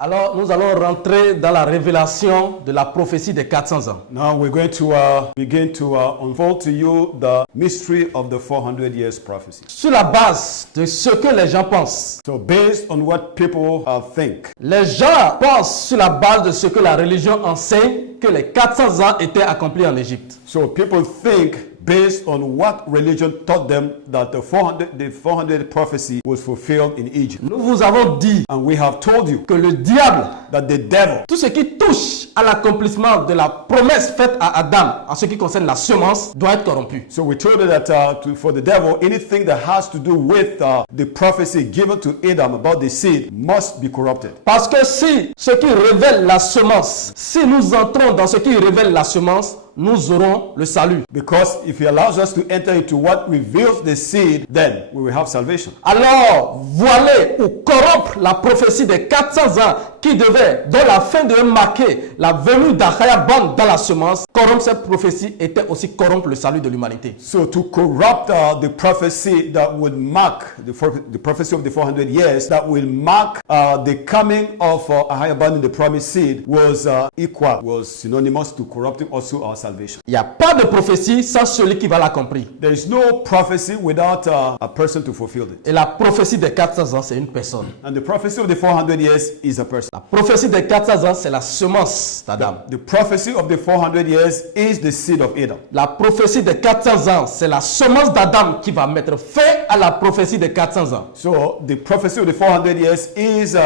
Alors, nous allons rentrer dans la révélation de la prophétie des 400 ans. Now we're going to begin to unfold to you the mystery of the 400 years prophecy. Sur la base de ce que les gens pensent. So based on what people think. Les gens pensent sur la base de ce que la religion enseigne que les 400 ans étaient accomplis en Égypte. So people think based on what religion taught them that the 400 prophecy was fulfilled in Egypt. Nous vous avons dit And we have told you que le diable, that the devil, tout ce qui touche à l'accomplissement de la promesse faite à Adam en ce qui concerne la semence, doit être corrompu. so we told you that for the devil, anything that has to do with the prophecy given to Adam about the seed must be corrupted. Parce que si ce qui révèle la semence, si nous entrons dans ce qui révèle la semence, nous aurons le salut. Because if he allows us to enter into what reveals the seed, then we will have salvation. Alors, voiler ou corrompre la prophétie des 400 ans qui devait, dont la fin devait marquer la venue d'Achayaban dans la semence, corrompre cette prophétie était aussi corrompre le salut de l'humanité. So to corrupt the prophecy that would mark the prophecy of the 400 years, that will mark the coming of Achayaban in the promised seed was synonymous to corrupting also our salvation. Il n'y a pas de prophétie sans celui qui va l'accomplir. There is no prophecy without a person to fulfill it. Et la prophétie des 400 ans, c'est une personne. And the prophecy of the 400 years is a person. La prophétie des 400 ans, c'est la semence d'Adam. The prophecy of the 400 years is the seed of Adam. La prophétie des 400 ans, c'est la semence d'Adam qui va mettre fin à la prophétie des 400 ans. So the prophecy of the 400 years is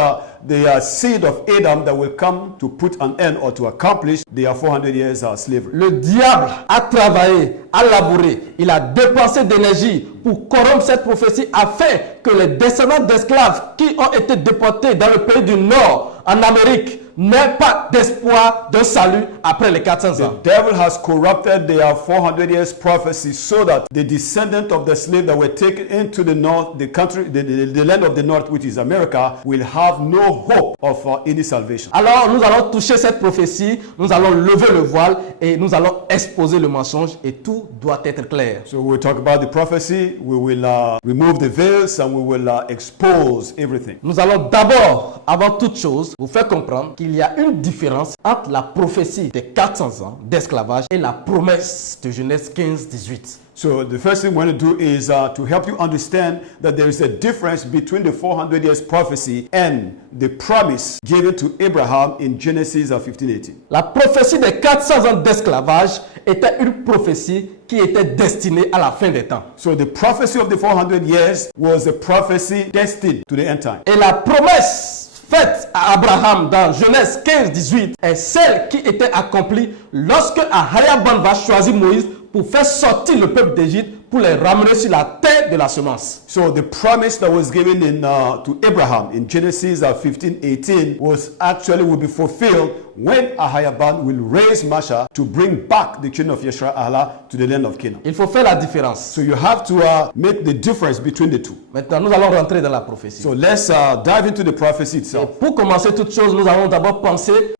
the seed of Adam that will come to put an end or to accomplish the 400 years slavery. Le diable a travaillé, a labouré, il a dépensé d'énergie pour corrompre cette prophétie afin que les descendants d'esclaves qui ont été déportés dans le pays du Nord, en Amérique, n'aient pas d'espoir de salut après les 400 ans. The devil has corrupted their 400 years prophecy so that the descendants of the slaves that were taken into the north, the country, the land of the north, which is America, will have no hope of any salvation. Alors nous allons toucher cette prophétie, nous allons lever le voile et nous allons exposer le mensonge et tout doit être clair. So we'll talk about the prophecy, we will remove the veils and we will expose everything. Nous allons d'abord, avant toute chose, vous faire comprendre qu'il y a une différence entre la prophétie des 400 ans d'esclavage et la promesse de Genèse 15-18. So the first thing we want to do is to help you understand that there is a difference between the 400 years prophecy and the promise given to Abraham in Genesis 15:18. La prophétie des 400 ans d'esclavage était une prophétie qui était destinée à la fin des temps. So the prophecy of the 400 years was a prophecy destined to the end time. Et la promesse faite à Abraham dans Genèse 15-18 est celle qui était accomplie lorsque Achayaban va choisir Moïse pour faire sortir le peuple d'Égypte pour les ramener sur la terre de la semence. So the promise that was given to Abraham in Genesis 15:18 was actually will be fulfilled when Achayaban will raise Masha to bring back the children of Yisrael to the land of Canaan. Il faut faire la différence. So you have to make the difference between the two. Maintenant, nous allons rentrer dans la prophétie. So let's dive into the prophecy Et itself. pour commencer toute chose, nous allons d'abord poser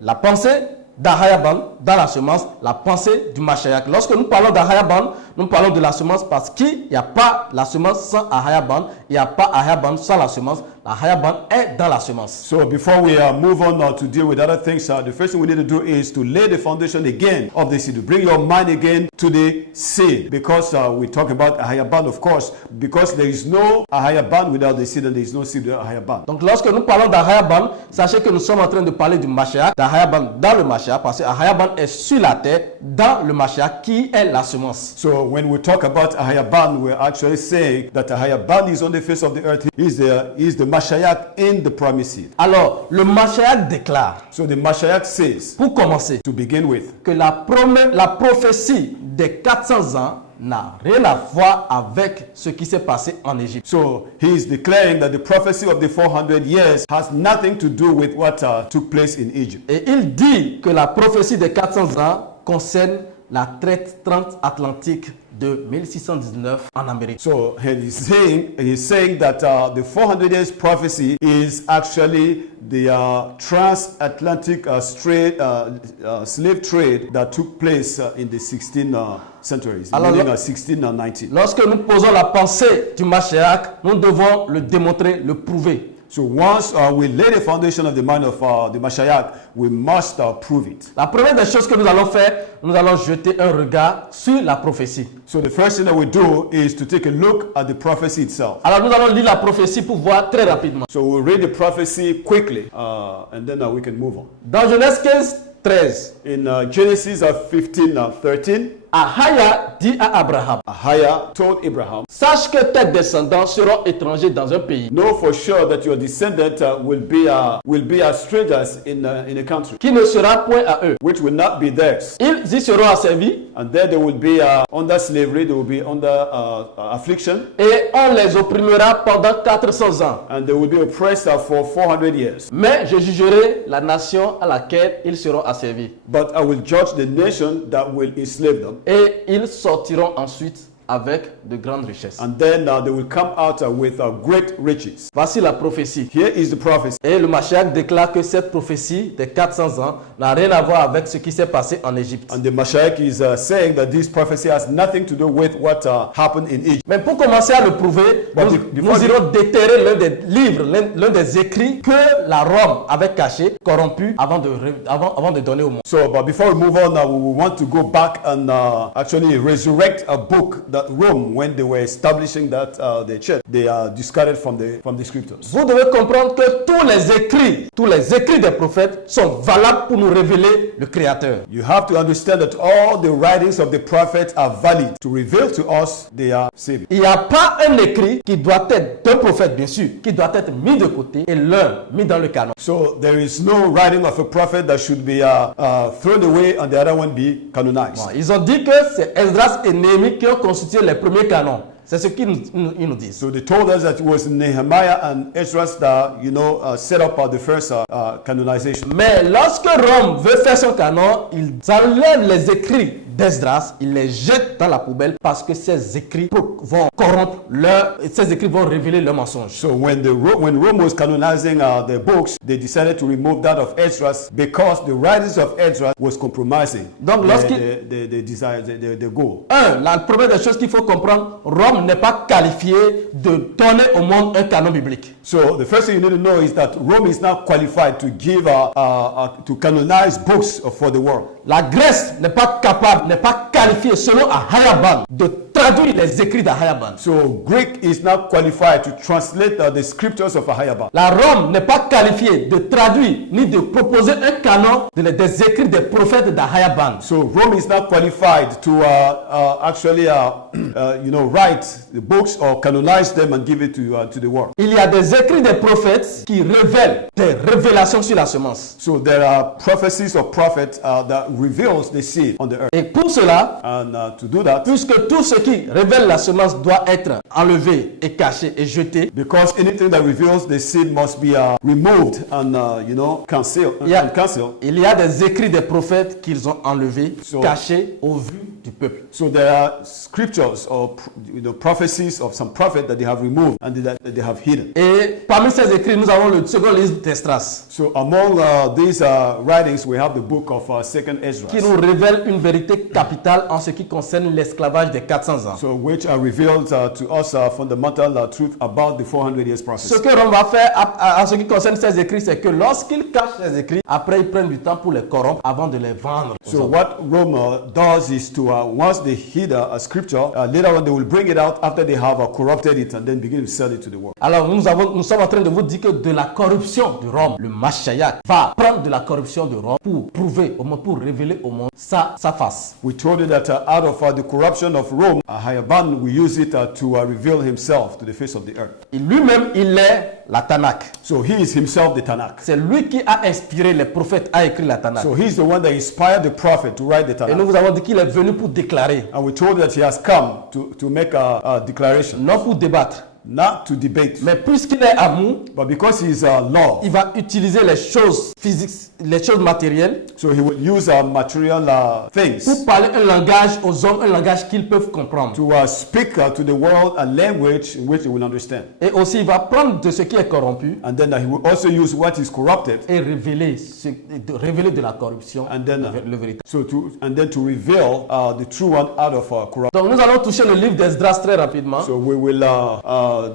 la pensée d'Achayaban dans la semence, la pensée du Mashiach. Lorsque nous parlons d'Achayaban, nous parlons de la semence parce qu'il n'y a pas la semence sans Achayaban, il n'y a pas Achayaban sans la semence. Achayaban est dans la semence. So before we move on to deal with other things, the first thing we need to do is to lay the foundation again of the seed, to bring your mind again to the seed, because we talk about Achayaban, of course, because there is no Achayaban without the seed and there is no seed without Achayaban. Donc lorsque nous parlons d'Achayaban, sachez que nous sommes en train de parler du Mashiach, d'Achayaban dans le Mashiach, parce que Achayaban est sur la terre dans le Mashiach qui est la semence. So when we talk about Achayaban, we're actually saying that Achayaban is on the face of the earth. He is the Mashiach in the promised seed. Alors, le Mashiach déclare, So the Mashiach says, pour commencer, to begin with, que la prophétie des 400 ans n'a rien à voir avec ce qui s'est passé en Égypte. so he is declaring that the prophecy of the 400 years has nothing to do with what took place in Egypt. Et il dit que la prophétie des 400 ans concerne la traite transatlantique de 1619 en Amérique. So he's saying that the 400 years prophecy is actually the transatlantic slave trade that took place in the 16th centuries, meaning 1619. Lorsque nous posons la pensée du Mashiach, nous devons le démontrer, le prouver. So once we lay the foundation of the mind of the Mashiach, we must prove it. La première des choses que nous allons faire, nous allons jeter un regard sur la prophétie. So the first thing that we do is to take a look at the prophecy itself. Alors nous allons lire la prophétie pour voir très rapidement. So we'll read the prophecy quickly, and then we can move on. Dans Genèse 15:13, In Genesis 15:13, Ahaya dit à Abraham, Ahaya told Abraham, sache que tes descendants seront étrangers dans un pays know for sure that your descendants will be as strangers in a country, qui ne sera point à eux. which will not be theirs. Ils y seront asservis And there they will be under slavery, they will be under affliction, et on les opprimera pendant 400 ans. and they will be oppressed for 400 years. Mais je jugerai la nation à laquelle ils seront asservis. But I will judge the nation that will enslave them, Et ils sortiront ensuite avec de grandes richesses. and then they will come out with great riches. Voici la prophétie. Here is the prophecy. Et le Mashiach déclare que cette prophétie des 400 ans n'a rien à voir avec ce qui s'est passé en Égypte. And the Mashiach is saying that this prophecy has nothing to do with what happened in Egypt. Mais pour commencer à le prouver, But nous before- irons déterrer l'un des livres, l'un des écrits que la Rome avait caché, corrompu, avant de donner au monde. So, but before we move on, we want to go back and actually resurrect a book that Rome, when they were establishing that the church, they discarded from the scriptures. Vous devez comprendre que tous les écrits des prophètes sont valables pour nous révéler le Créateur. You have to understand that all the writings of the prophets are valid to reveal to us their Savior. Il n'y a pas un écrit qui doit être d'un prophète, bien sûr, qui doit être mis de côté et l'un mis dans le canon. So there is no writing of a prophet that should be thrown away and the other one be canonized. Bon, ils ont dit que c'est Esdras et Néhémie qui ont constitué les premiers canons. C'est ce qu'ils nous disent. So they told us that it was Nehemiah and Ezra that set up the first canonization. Mais lorsque Rome veut faire son canon, ils enlèvent les écrits d'Esdras, ils les jettent dans la poubelle parce que ces écrits vont corrompre ces écrits vont révéler leurs mensonges. So when Rome was canonizing the books, they decided to remove that of Ezra because the writings of Ezra was compromising Donc, the desire, the goal. La première des choses qu'il faut comprendre, Rome n'est pas qualifiée de donner au monde un canon biblique. So the first thing you need to know is that Rome is not qualified to give to canonize books for the world. La Grèce n'est pas qualifiée selon Ahaya de traduire les écrits d'Ahaya. So Greek is not qualified to translate the scriptures of Ahaya. La Rome n'est pas qualifiée de traduire ni de proposer un canon des écrits des prophètes d'Ahaya. So Rome is not qualified to actually write the books or canonize them and give it to the world. Il y a des écrits des prophètes qui révèlent des révélations sur la semence. So there are prophecies of prophets that reveals the seed on the earth. Et pour cela, And to do that, puisque tout ce qui révèle la semence doit être enlevé et caché et jeté, because anything that reveals the seed must be removed and concealed. il y a des écrits des prophètes qu'ils ont enlevés, cachés au vu du peuple. So there are scriptures or prophecies of some prophet that they have removed and that they have hidden. Et parmi ces écrits, nous avons le second livre d'Esdras, So among these writings, we have the book of Second Ezra, qui nous révèle une vérité capitale en ce qui concerne l'esclavage des 400 ans. so which revealed to us fundamental truth about the 400 years prophecy. Ce que Rome va faire en ce qui concerne ces écrits, c'est que lorsqu'ils cachent ces écrits, après ils prennent du temps pour les corrompre avant de les vendre. So what Rome does is to once they hid a scripture, later on they will bring it out after they have corrupted it and then begin to sell it to the world. Alors nous sommes en train de vous dire que de la corruption de Rome, le Mashiach va prendre de la corruption de Rome pour prouver au monde, pour révéler au monde sa face. We told you that out of the corruption of Rome, Hayaban will use it to reveal himself to the face of the earth. Et lui-même, il est la Tanakh. So he is himself the Tanakh. C'est lui qui a inspiré les prophètes à écrire la Tanakh. So he's the one that inspired the prophet to write the Et nous Tanakh. vous avons dit qu'il est venu pour déclarer, And we told that he has come to make a declaration, non pour débattre. not to debate, Mais puisqu'il est amour, but because he is love, il va utiliser les choses physiques, les choses matérielles, so he will use material things pour parler un langage aux hommes, un langage qu'ils peuvent comprendre. to speak to the world a language in which they will understand. Et aussi, il va prendre de ce qui est corrompu And then he will also use what is corrupted, et révéler de la corruption, and then le véritable. to reveal the true one out of corruption. Donc nous allons toucher le livre d'Esdras très rapidement. So we will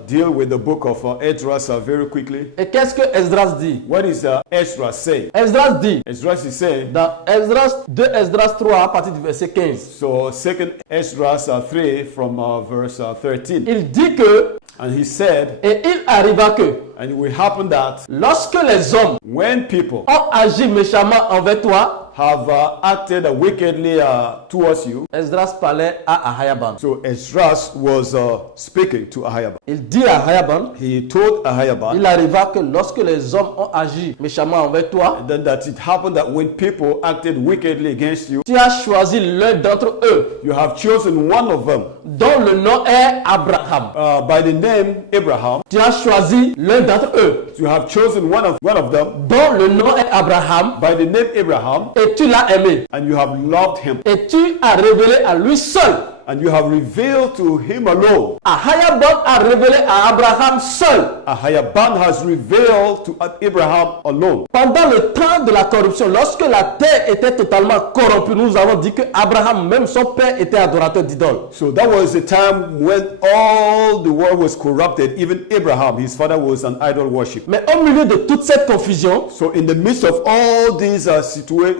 deal with the book of Esdras very quickly. Et qu'est-ce que Esdras dit? What is Esdras say? Esdras dit, Esdras is saying, dans Esdras 2 Esdras 3 à partir du verset 15, so second Esdras 3 from verse 13. il dit que, And he said, et il arriva que, and it will happen that lorsque les hommes when people ont agi méchamment envers toi, have acted wickedly towards you. Esdras parlait à Ahayaban. So Esdras was speaking to Ahayaban. Il dit à Ahayaban, He told Ahayaban, il arriva que lorsque les hommes ont agi méchamment envers toi, and then that it happened that when people acted wickedly against you, tu as choisi l'un d'entre eux, you have chosen one of them dont le nom est Abraham. by the name Abraham. Tu as choisi l'un d'entre eux, You have chosen one of them dont le nom est Abraham, by the name Abraham, et tu l'as aimé. and you have loved him, Et tu as révélé à lui seul. and you have revealed to him alone. Ahayaban a révélé à Abraham seul. Ahayaban has revealed to Abraham alone. Pendant le temps de la corruption, lorsque la terre était totalement corrompue, nous avons dit que Abraham, même son père, était adorateur d'idoles. So that was the time when all the world was corrupted. Even Abraham, his father, was an idol worship. Mais au milieu de toute cette confusion, So in the midst of all these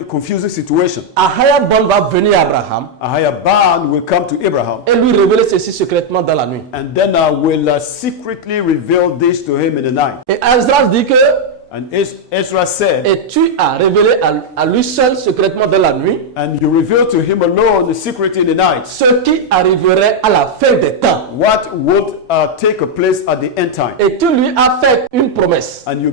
confusing situations, Ahayaban va venir à Abraham Ahayaban will come to Abraham et lui révéler ceci secrètement dans la nuit. and then will secretly reveal this to him in the night. Et Esdras dit que, And Ezra said, et tu as révélé à lui seul secrètement dans la nuit and you revealed to him alone the secret in the night, ce qui arriverait à la fin des temps. what would take place at the end time. Et tu lui as fait une promesse. And you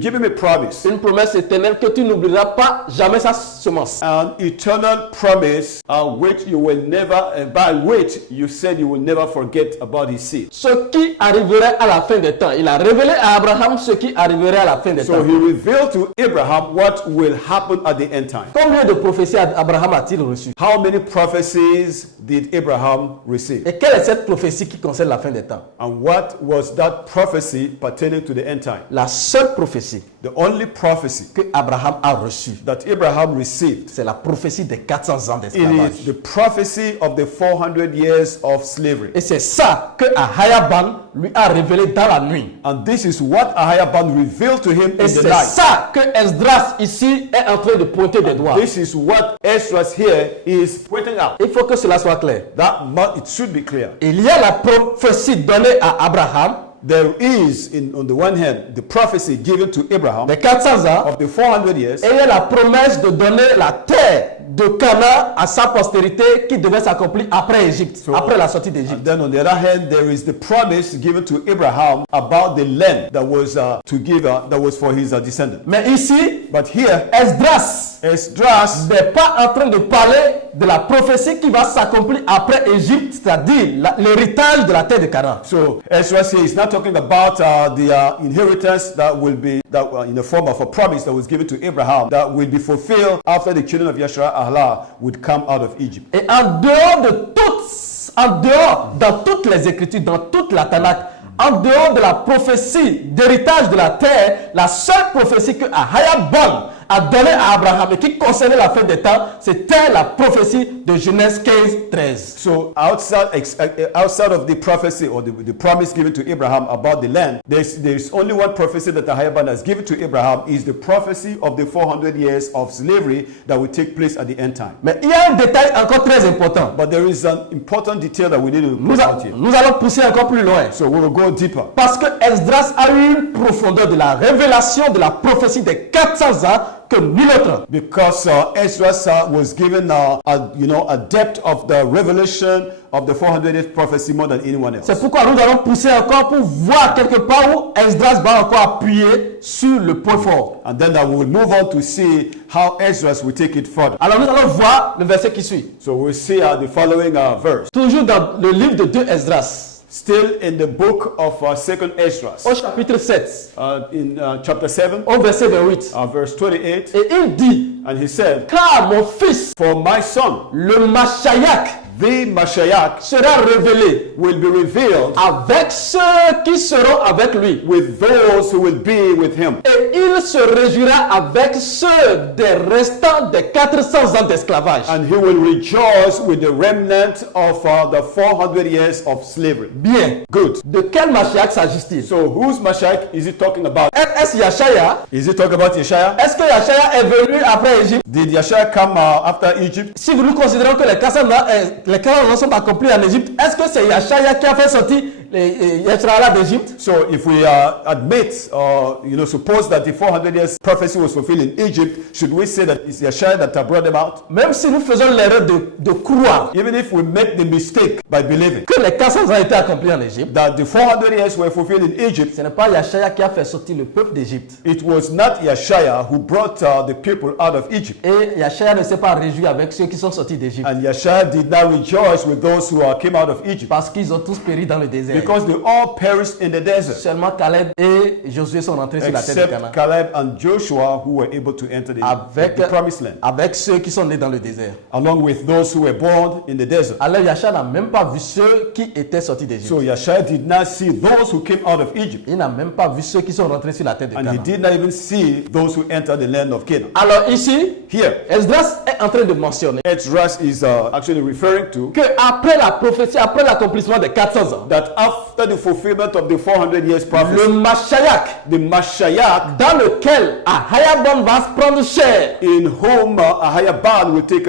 give him a promise, Une promesse éternelle que tu n'oublieras pas jamais sa semence. an eternal promise which you will never, by which you said you will never forget about his seed. Ce qui arriverait à la fin des temps. Il a révélé à Abraham ce qui arriverait à la fin des So temps. he revealed to Abraham what will happen at the end time. Combien de prophéties Abraham a-t-il reçues? How many prophecies did Abraham receive? Et quelle est cette prophétie qui concerne la fin des temps? And what was that prophecy pertaining to the end time? La seule prophétie The only prophecy que Abraham a reçue, that Abraham received, c'est la prophétie des 400 ans it d'esclavage. is the prophecy of the 400 years of slavery. Et c'est ça que Ahayaban lui a révélé dans la nuit. And this is what Ahayaban revealed to him Et in the c'est night. ça que Esdras ici est en train de pointer des doigts. This is what Ezra here is pointing out. Il faut que cela soit clair. It should be clear. Il y a la prophétie donnée à Abraham There is, on the one hand, the prophecy given to Abraham des 400 ans. of the 400 years, Et il y a la promesse de donner la terre de Canaan à sa postérité qui devait s'accomplir après Égypte, après la sortie and d'Égypte. then on the other hand, there is the promise given to Abraham about the land that was that was for his descendant. Mais ici, But here, Esdras Esdras n'est pas en train de parler de la prophétie qui va s'accomplir après Égypte, c'est-à-dire l'héritage de la terre de Canaan. So Esdras here is not talking about the inheritance that will be in the form of a promise that was given to Abraham that will be fulfilled after the children of Yeshua Allah would come out of Egypt. Et dans toutes les Écritures, dans toute la Tanakh, en dehors de la prophétie d'héritage de la terre, la seule prophétie que Ahayaban a donnée à Abraham et qui concernait la fin des temps, c'était la prophétie de Genèse 15, 13. So outside of the prophecy or the promise given to Abraham about the land, there's only one prophecy that Ahayaban has given to Abraham is the prophecy of the 400 years of slavery that will take place at the end time. Mais il y a un détail encore très important. But there is an important detail that we need to point out here. Nous allons pousser encore plus loin. So we will go deeper. Parce que Esdras a eu une profondeur de la révélation de la prophétie des 400 ans que nul autre. Because Esdras was given a depth of the revelation of the 400 years prophecy more than anyone else. C'est pourquoi nous allons pousser encore pour voir quelque part où Esdras va encore appuyer sur le point fort. And then we will move on to see how Esdras will take it further. Alors nous allons voir le verset qui suit. So we'll see the following verse. Toujours dans le livre de 2 Esdras, Still in the book of 2nd Esdras, au chapitre 7, in chapter 7, au verset 28. verse 28, Et il dit, and he said, car mon fils, for my son, le Mashiach, the Mashiach, sera révélé will be revealed avec ceux qui seront avec lui. with those who will be with him. Et Et il se réjouira avec ceux des restants des 400 ans d'esclavage. And he will rejoice with the remnant of the 400 years of slavery. Bien. Good. De quel Mashiach s'agit-il? So whose Mashiach is he talking about? Est-ce Yeshaya? Is he talking about Yeshaya? Est-ce que Yeshaya est venu après Égypte? Did Yeshaya come after Egypt? Si nous considérons que les 400 ans sont accomplis en Égypte, est-ce que c'est Yeshaya qui a fait sortir les Israéliens d'Égypte? So if we admit or suppose that the 400 years prophecy was fulfilled in Egypt, should we say that it's Yeshaya that brought them out? Même si nous faisons l'erreur de croire Even if we make the mistake by believing que les 400 ans ont été accomplis en Égypte, that the 400 years were fulfilled in Egypt, ce n'est pas Yeshaya qui a fait sortir le peuple d'Égypte. it was not Yeshaya who brought the people out of Egypt. Et Yeshaya ne s'est pas réjoui avec ceux qui sont sortis d'Égypte. And Yeshaya did not rejoice with those who came out of Egypt, Parce qu'ils ont tous péri dans le désert. because they all perished in the desert, Seulement Caleb et Josué sont rentrés sur la terre de except Canaan. Caleb and Joshua, who were able to enter the promised land, Avec ceux qui sont nés dans le désert. along with those who were born in the desert. Alors Yeshua n'a même pas vu ceux qui étaient sortis d'Égypte. So Yeshaya did not see those who came out of Egypt, Il n'a même pas vu ceux qui sont rentrés sur la terre de and he Canaan. did not even see those who entered the land of Canaan. Alors ici, Here, Esdras est en train de mentionner Ezra is actually referring to que après la prophétie, après l'accomplissement des 400 ans, that after the fulfillment of the 400 years le prophecy, Mashiach the Mashiach, dans lequel Ahayabon va se prendre chair, in whom Ahayaban will take,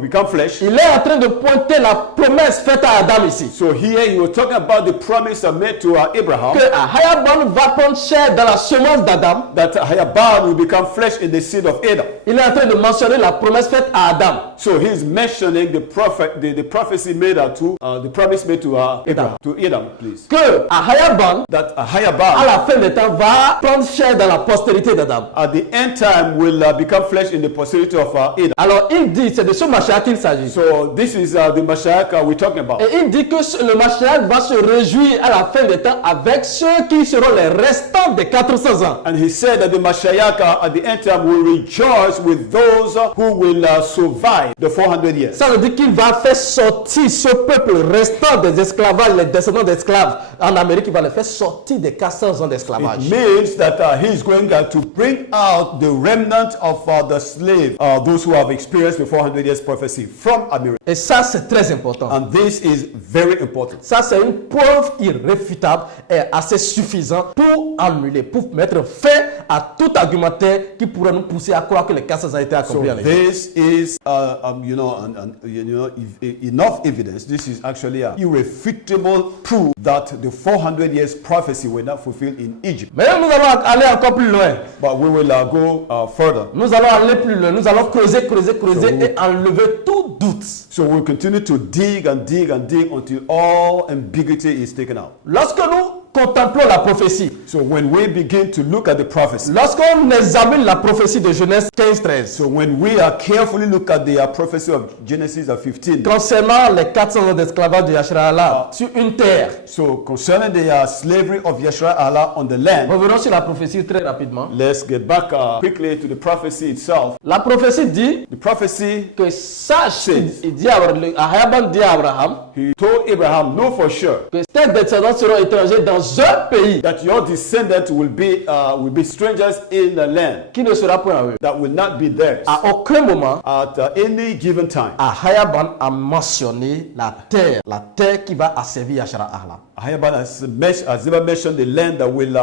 become flesh. il est en train de pointer la promesse faite à Adam ici. So here he was talking about the promise made to Abraham, Que Ahayabon va prendre chair dans la semence d'Adam. that Ahayaban will become flesh in the seed of Adam. Il est en train de mentionner la promesse faite à Adam. So he's mentioning the prophecy made the promise made to Abraham, to Adam, please. Que Ahayabon, That à Ahayaban la fin des temps, va prendre chair dans la postérité d'Adam. at the end time will become flesh in the posterity of Adam. Alors il dit, c'est de ce Mashiach qu'il s'agit. So this is the Mashiach we're talking about. Et il dit que le Mashiach va se réjouir à la fin des temps avec ceux qui seront les restants des 400 ans. And he said that the Mashiach at the end time will rejoice with those who will survive the 400 years. Ça veut dire qu'il va faire sortir ce peuple restant des esclavages, les descendants d'esclaves en Amérique, il va les faire sortir des 400 ans d'esclavage. It means that he's going to bring out the remnant of the slave, those who have experienced the 400 years prophecy from America. Et ça, c'est très important. And this is very important. Ça, c'est une preuve irréfutable et assez suffisante pour annuler, pour mettre fin à tout argumentaire qui pourrait nous pousser à croire que les 400 ans ont été So accomplis en Égypte. this is, enough evidence. This is actually an irrefutable proof that the 400 years prophecy were not fulfilled in Egypt. Mais nous allons aller encore plus loin. But we will go further. Nous allons aller plus loin. Nous allons creuser et enlever tout doute. So we'll continue to dig and dig and dig until all ambiguity is taken out. Lorsque nous contemplons la prophétie, So when we begin to look at the prophecy, lorsqu'on examine la prophétie de Genèse 15-13, so when we carefully look at the prophecy of Genesis 15, concernant les 400 ans d'esclavage de Yashraala sur une terre, so concerning the slavery of Yeshua on the land, revenons sur la prophétie très rapidement. let's get back quickly to the prophecy itself. La prophétie dit The prophecy, que sache, il dit Ahayabon dit à Abraham he told Abraham, know for sure que tes descendants seront étrangers dans un pays that your descendants will be strangers in the land qui ne sera point à eux. that will not be theirs À aucun moment, at any given time. Ahayabon a mentionné la terre qui va asservir Yashraala. Ahayaban has never mentioned the land that will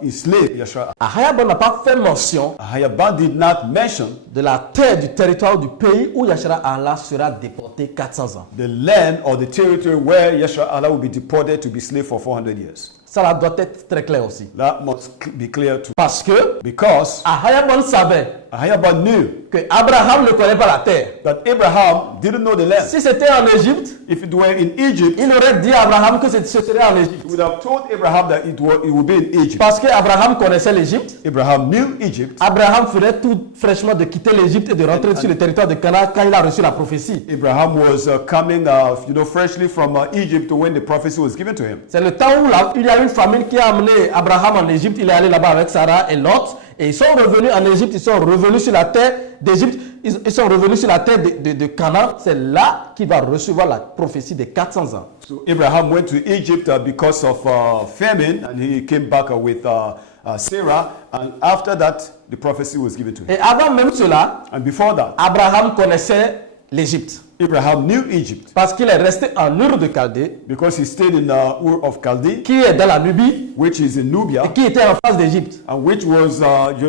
enslave Yeshua. Ahayabon n'a pas fait mention Ahayaban did not mention de la terre du territoire du pays où Yashraala sera déporté 400 ans. the land or the territory where Yeshua will be deported to be slave for 400 years. Ça doit être très clair aussi. That must be clear too. Parce que Because Ahayabon savait Ahayaban knew que Abraham ne connaît pas la terre. that Abraham didn't know the land. Si c'était en Égypte, If it were in Egypt, il aurait dit à Abraham que ce serait en Égypte. he would have told Abraham that it would be in Egypt. Parce qu'Abraham connaissait l'Égypte. Abraham knew Egypt. Abraham ferait tout fraîchement de quitter l'Égypte et de rentrer sur le territoire de Canaan quand il a reçu la prophétie. Abraham was coming, freshly from Egypt when the prophecy was given to him. C'est le temps où il y a une famine qui a amené Abraham en Égypte. Il est allé là-bas avec Sarah et Lot. Et ils sont revenus en Égypte. Ils sont revenus sur la terre d'Égypte. ils sont revenus sur la terre de Canaan, c'est là qu'il va recevoir la prophétie des 400 ans. So Abraham went to Egypt because of famine, and he came back with Sarah, and after that, the prophecy was given to him. Et avant même cela, And before that, Abraham connaissait l'Égypte. Abraham knew Egypt Parce qu'il est resté en Ur de Chaldée, because he stayed in Ur of Chaldee, qui est dans la Nubie, which is in Nubia, et qui était en face d'Égypte. and which was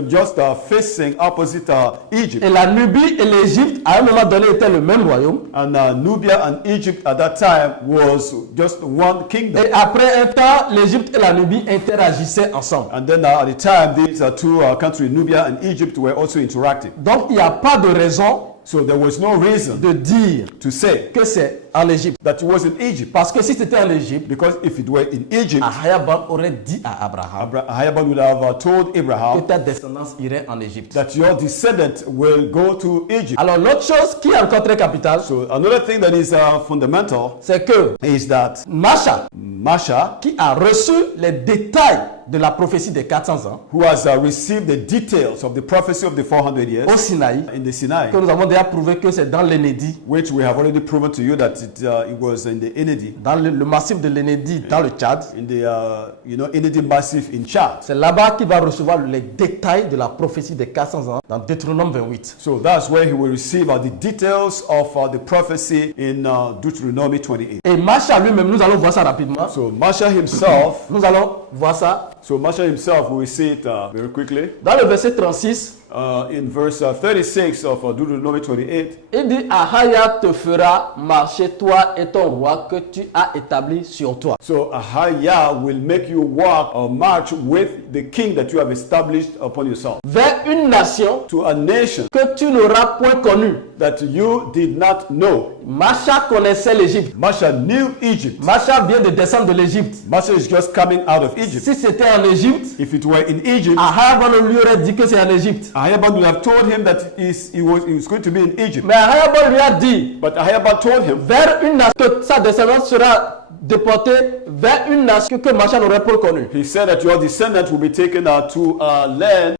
just facing opposite Egypt. Et la Nubie et l'Égypte, à un moment donné, étaient le même royaume. And Nubia and Egypt at that time was just one kingdom. Et après un temps, l'Égypte et la Nubie interagissaient ensemble. And then at the time, these two countries, Nubia and Egypt, were also interacting. Donc, il n'y a pas de raison So there was no reason de dire to say que c'est en Égypte. that it was in Egypt. Parce que si c'était en Égypte, Because if it were in Egypt, Ahayaban aurait dit à Abraham Ahayaban would have told que Abraham ta descendance irait en Égypte. that your descendant will go to Egypt. Alors, l'autre chose qui est encore très capitale, So another thing that is fundamental c'est que is that Masha, Masha, qui a reçu les détails de la prophétie des 400 ans who has received the details of the prophecy of the 400 years au Sinaï, in the Sinai, que nous avons déjà prouvé que c'est dans l'Enedi, which we have already proven to you that it was in the Enedi, dans le massif de l'Enedi, dans le Tchad. in the Enedi Massif in Chad. C'est là-bas qu'il va recevoir les détails de la prophétie des 400 ans dans Deutéronome 28. So that's where he will receive the details of the prophecy in Deuteronomy 28. Et Masha lui-même, nous allons voir ça rapidement. So Masha himself, Nous allons voir ça we will see it very quickly. dans le verset 36. In verse 36 of Deuteronomy 28, Il dit, Ahaya te fera marcher toi et ton roi que tu as établi sur toi. so Ahaya will make you walk or march with the king that you have established upon yourself, Vers une nation to a nation que tu n'auras point connue. that you did not know. Masha connaissait l'Égypte. Masha knew Egypt. Masha vient de descendre de l'Égypte. Masha is just coming out of Egypt. Si c'était en Égypte, If it were in Egypt, Ahayaban lui aurait dit que c'est en Égypte. Ahayaban would have told him that he was going to be in Egypt. Mais Ahayaban lui a dit, But Ahayaban told him vers une nation, que sa descendance sera déportée vers une nation que Masha n'aurait pas connue. He said that your descendants will be taken to a land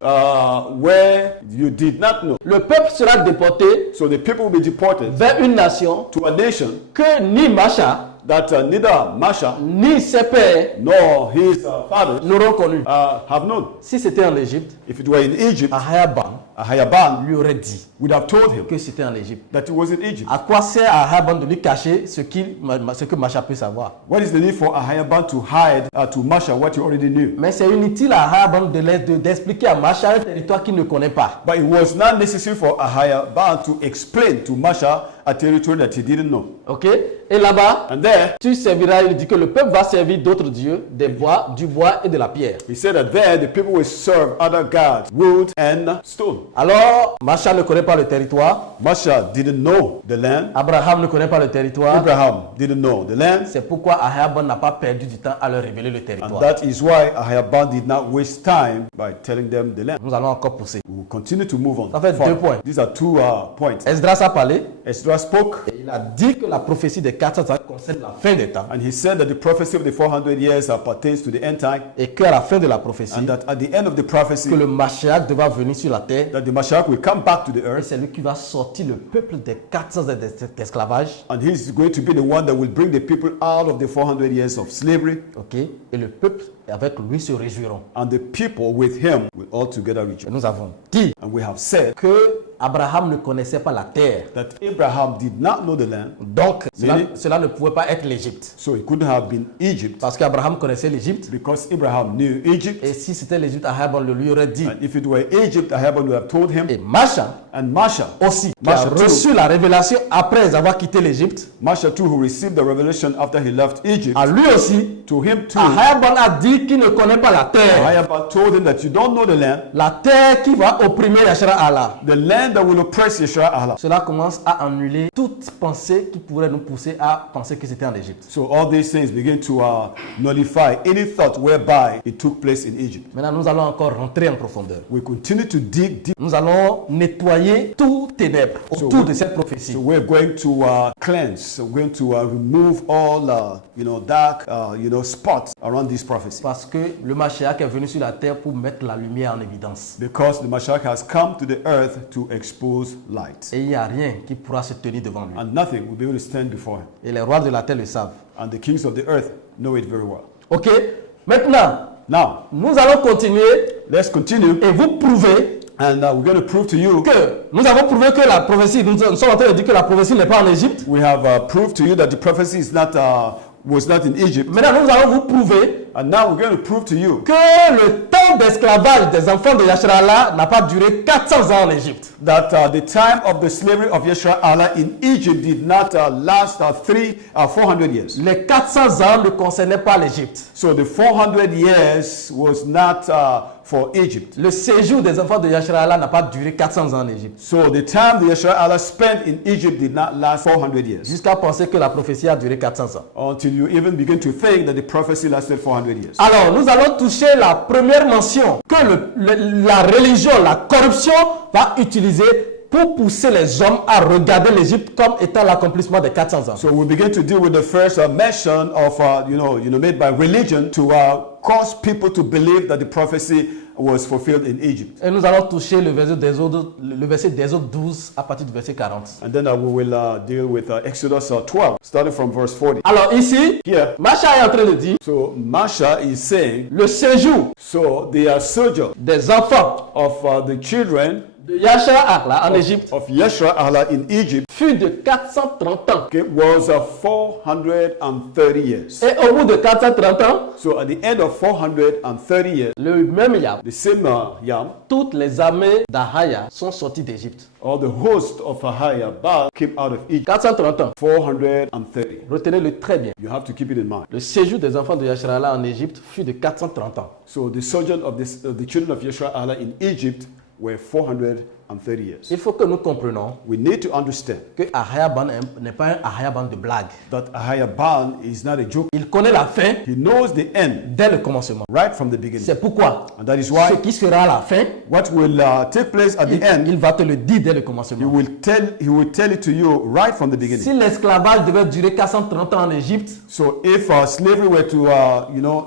where you did not know. Le peuple sera déporté So the people will be deported vers une nation to a nation que ni Masha that neither Masha ni ses pères nor his fathers n'auront connu. have known. Si c'était en Égypte, If it were in Egypt, Ahayaban Ahayaban lui aurait dit would have told him que c'était en Égypte. that it was in Egypt. À quoi sert Ahayaban de lui cacher ce que Masha peut savoir? What is the need for Ahayaban to hide to Masha what he already knew? Mais c'est inutile à Ahayaban d'expliquer à Masha un territoire qu'il ne connaît pas. But it was not necessary for Ahayaban to explain to Masha a territory that he didn't know. Ok? Et là-bas, And there, tu serviras, il dit que le peuple va servir d'autres dieux, du bois et de la pierre. he said that there the people will serve other gods, wood and stone. Alors, Masha ne connaît pas le territoire. Masha didn't know the land. Abraham ne connaît pas le territoire. Abraham didn't know the land. C'est pourquoi Ahayaban n'a pas perdu du temps à leur révéler le And territoire. that is why Ahayaban did not waste time by telling them the land. Nous allons encore pousser. We will continue to move on. Ça fait 2 points. These are 2 points. Esdras a parlé Ezra spoke et il a dit que la prophétie des 400 ans concerne la fin des temps and he said that the prophecy of the 400 years pertains to the end time, et qu'à la fin de la prophétie, and that at the end of the prophecy que le Mashiach devra venir sur la terre that the Mashiach will come back to the et earth, c'est lui qui va sortir le peuple des 400 ans d'esclavage. and he's going to be the one that will bring the people out of the 400 years of slavery, Ok? Et le peuple avec lui se réjouiront. and the people with him will all together rejoice. Et nous avons dit And we have said que Abraham ne connaissait pas la terre. that Abraham did not know the land, Donc, Really? cela ne pouvait pas être l'Égypte. so he couldn't have been Egypt, Parce qu'Abraham connaissait l'Égypte. because Abraham knew Egypt. Et si c'était l'Égypte, Ahayaban le lui aurait dit. And if it were Egypt, Ahayaban would have told him. Et Masha And Masha aussi, qui a Masha too. reçu la révélation après avoir quitté l'Égypte, Masha too, who received the revelation after he left Egypt, à lui aussi, to him too, Ahayaban a dit qu'il ne connaît pas la terre. Ahayaban told him that you don't know the land, La terre qui va opprimer Yashara Allah. the land that will oppress Yeshua Allah. Cela commence à annuler toute pensée qui pourrait nous pousser à penser que c'était en Égypte. So all these things begin to nullify any thought whereby it took place in Egypt. Maintenant, nous allons encore rentrer en profondeur. We continue to dig deep. Nous allons nettoyer nettoyer toute ténèbres autour de cette prophétie. So we're going to cleanse. We're going to remove all, dark, spots around this prophecy. Parce que le Mashiach est venu sur la terre pour mettre la lumière en évidence. Because the Mashiach has come to the earth to expose light. Et il n'y a rien qui pourra se tenir devant lui. And nothing will be able to stand before him. Et les rois de la terre le savent. And the kings of the earth know it very well. Ok. Maintenant, Now, nous allons continuer let's continue. et vous prouver And we're going to prove to you. que nous avons prouvé que la prophétie, nous sommes en train de dire que la prophétie n'est pas en Égypte. We have proved to you that the prophecy is not, was not in Egypt. Maintenant, nous allons vous prouver And now we're going to prove to you que le temps d'esclavage des enfants de Yasharallah n'a pas duré 400 ans en Égypte. that the time of the slavery of Yeshua Allah in Egypt did not last 400 years. Les 400 ans ne concernaient pas l'Égypte. So the 400 years was not for Egypt. Le séjour des enfants de Yasharallah n'a pas duré 400 ans en Égypte. So the time the Yeshua Allah spent in Egypt did not last 400 years. Jusqu'à penser que la prophétie a duré 400 ans. Until you even begin to think that the prophecy lasted 400 years. Alors, nous allons toucher la première mention que la religion, la corruption va utiliser pour pousser les hommes à regarder l'Égypte comme étant l'accomplissement des 400 ans. So we begin to deal with the first mention of made by religion to cause people to believe that the prophecy was fulfilled in Egypt. Et nous allons toucher le verset d'Exode 12 à partir du verset 40. And then we will deal with Exodus 12, starting from verse 40. Alors ici, Here, Macha est en train de dire so Masha is saying, le séjour so the sojourn des enfants of the children de Yasharallah en Égypte of Yeshua Allah in Egypt fut de 430 ans. was 430 years. Et au bout de 430 ans, So at the end of 430 years, le même Yam, the same Yam, toutes les armées d'Ahaya sont sorties d'Égypte. all the host of Ahaya Baal came out of Egypt. 430 ans. 430. Retenez-le très bien. You have to keep it in mind. Le séjour des enfants de Yasharallah en Égypte fut de 430 ans. So the sojourn of the children of Yeshua Allah in Egypt were 430 years. Il faut que nous comprenions We need to understand que Ahayaban n'est pas un Ahayaban de blague. that Ahaya Baal is not a joke. Il connaît la fin He knows the end dès le commencement. right from the beginning. C'est pourquoi And that is ce why qui sera à la fin, what will take place at the end, il va te le dire dès le he commencement. will tell it to you right from the beginning. Si l'esclavage devait durer 430 ans en Égypte, So if slavery were to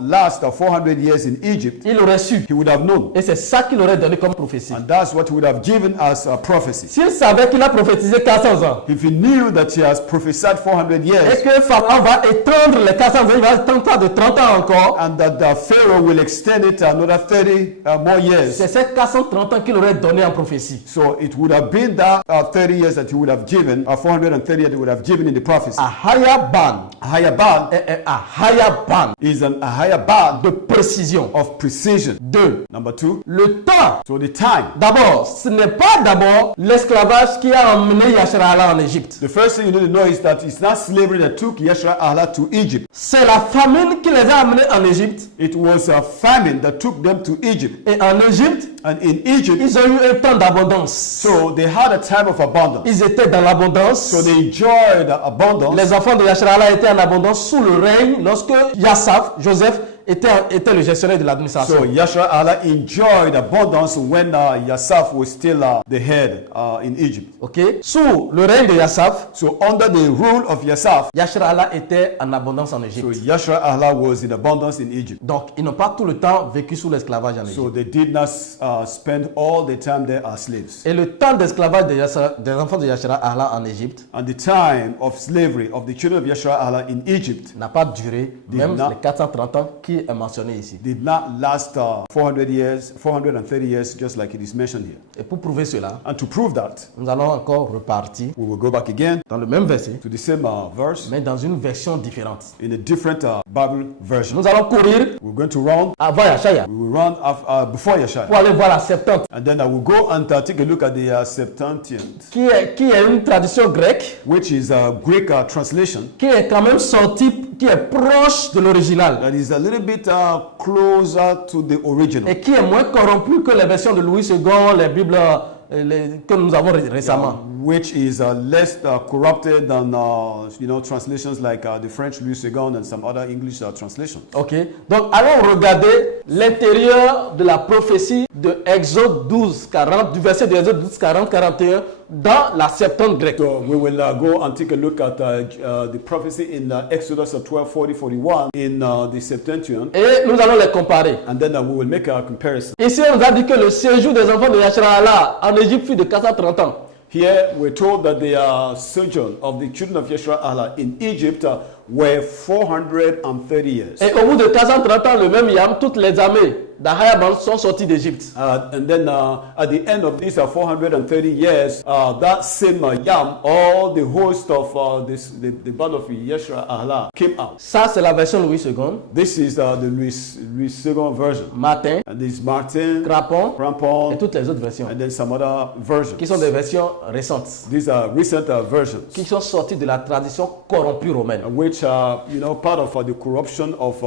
last 400 years in Egypt, il aurait su. he would have known. Et c'est ça qu'il aurait donné comme prophétie. And that's what he would have given as a prophecy. S'il savait qu'il a prophétisé 400 ans If he knew that he has prophesied 400 et years que Pharaon va étendre les 400 ans, il va étendre de 30 ans encore, and that the Pharaoh will extend it another 30 more years, c'est ces 430 ans qu'il aurait donné en prophétie. so it would have been that 30 years that he would have given, 430 that he would have given in the prophecy. Ahayaban Ahaya Baal est un Ahayaban is an Ahaya Baal de précision. of precision. 2. Number 2, Le temps. so the time. D'abord, ce n'est pas d'abord l'esclavage qui a emmené Yasharallah en Égypte. The first thing you need to know is that it's not slavery that took Yeshua Allah to Egypt. C'est la famine qui les a amenés en Égypte. It was a famine that took them to Egypt. Et en Égypte, And in Egypt, ils ont eu un temps d'abondance. so they had a time of abundance. Ils étaient dans l'abondance. So they enjoyed abundance. Les enfants de Yasharallah étaient en abondance sous le règne lorsque Joseph était le gestionnaire de l'administration. So Yeshua Allah enjoyed abundance when Yasaf was still the head in Egypt. Ok? Sous le règne de Yassaf, So under the rule of Yasaf, Yasharallah était en abondance en so Égypte. Yeshua Allah was in abundance in Egypt. Donc, ils n'ont pas tout le temps vécu sous l'esclavage en So Égypte. they did not spend all the time there as slaves. Et le temps d'esclavage des enfants de Yasharallah en Égypte And the time of slavery of the children of Yeshua Allah in Egypt n'a pas duré même not- les 430 ans qui est mentionné ici. did not last 400 years, 430 years, just like it is mentioned here. Et pour prouver cela, And to prove that, nous allons encore repartir we will go back again dans le même verset, to the same verse mais dans une version différente. in a different Bible version. Nous allons courir We're going to run. avant Yashaya We will run before Yeshua. pour aller voir la Septante, And then I will go and take a look at the Septuagint, qui est une tradition grecque, which is a Greek translation qui est quand même sortie, qui est proche de l'original that is a little bit closer to the original. et qui est moins corrompue que les versions de Louis II, les Bibles que nous avons récemment. which is less corrupted than translations like the French Louis II and some other English translations. Ok. Donc, allons regarder l'intérieur de la prophétie de Exode 12, 40, du verset de Exode 12, 40, 41 dans la Septante grecque. So we will go and take a look at the prophecy in Exodus 12, 40, 41 in the Septuagint. Et nous allons les comparer. And then we will make a comparison. Ici, on nous a dit que le séjour des enfants de Yashara'Allah en Égypte fut de 430 ans. Here we're told that the sojourn of the children of Yashara'Allah in Egypt were 430 years. Et au bout de 430 ans, le même Yam, toutes les armées d'Ahayaban sont sorties d'Égypte. And then at the end of these 430 years, that same Yam, all the host of the band of Yashara'Allah came out. Ça, c'est la version Louis II. This is the Louis II version. Martin, And this is Martin, Crampon et Crampon, toutes les autres versions, and then some other versions. qui sont des versions récentes, These are recent versions, qui sont sorties de la tradition corrompue romaine. which are part of the corruption of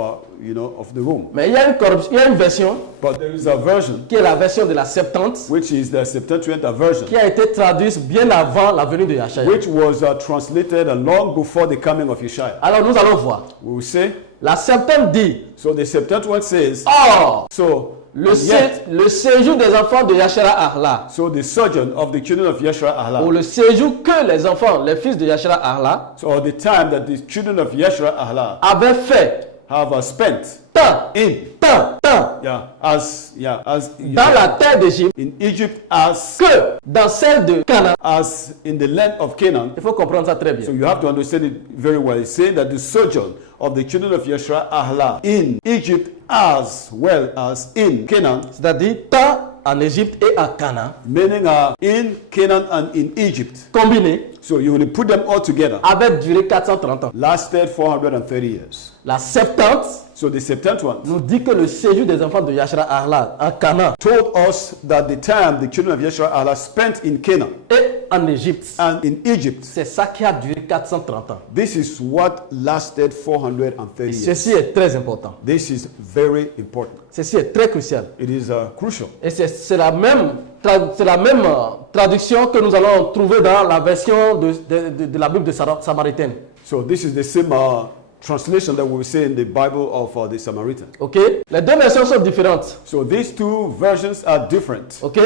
the Rome. Mais il y a une version But there is a version qui est la version de la Septante, which is the Septuagint version, qui a été traduite bien avant la venue de Yashaya. which was translated long before the coming of Yeshua. Alors nous allons voir. We will say. La Septante dit, So the Septuagint says. or So le yet, séjour des enfants de Yashara'Allah, so the sojourn of the children of ou Yashara'Allah. le séjour que les enfants, les fils de Yashara'Allah, So the time that the children of Yashara'Allah avaient fait have spent tant, in as dans la terre d'Égypte in Egypt as que dans celle de Canaan. in the land of Canaan. Il faut comprendre ça très bien. So you have to understand it very well. It's saying that the sojourn of the children of Yashara'Allah in Egypt as well as in Canaan, C'est-à-dire tant en Égypte et en Canaan, meaning in Canaan and in Egypt. combinés, So you will put them all together. avaient duré 430 ans. Lasted 430 years. La Septante So the Septuagint nous dit que le séjour des enfants de Yashara'Allah en Canaan told us that the time the children of Yashara'Allah spent in Canaan et en Égypte, and in Egypt, c'est ça qui a duré 430 ans. this is what lasted 430 years. Ceci est très important. This is very important. Ceci est très crucial. It is crucial. Et c'est la même, traduction que nous allons trouver dans la version de la Bible de Samaritaine. So this is the same translation that we will see in the Bible of the Samaritan. Ok? Les deux versions sont différentes. So these two versions are different. Ok?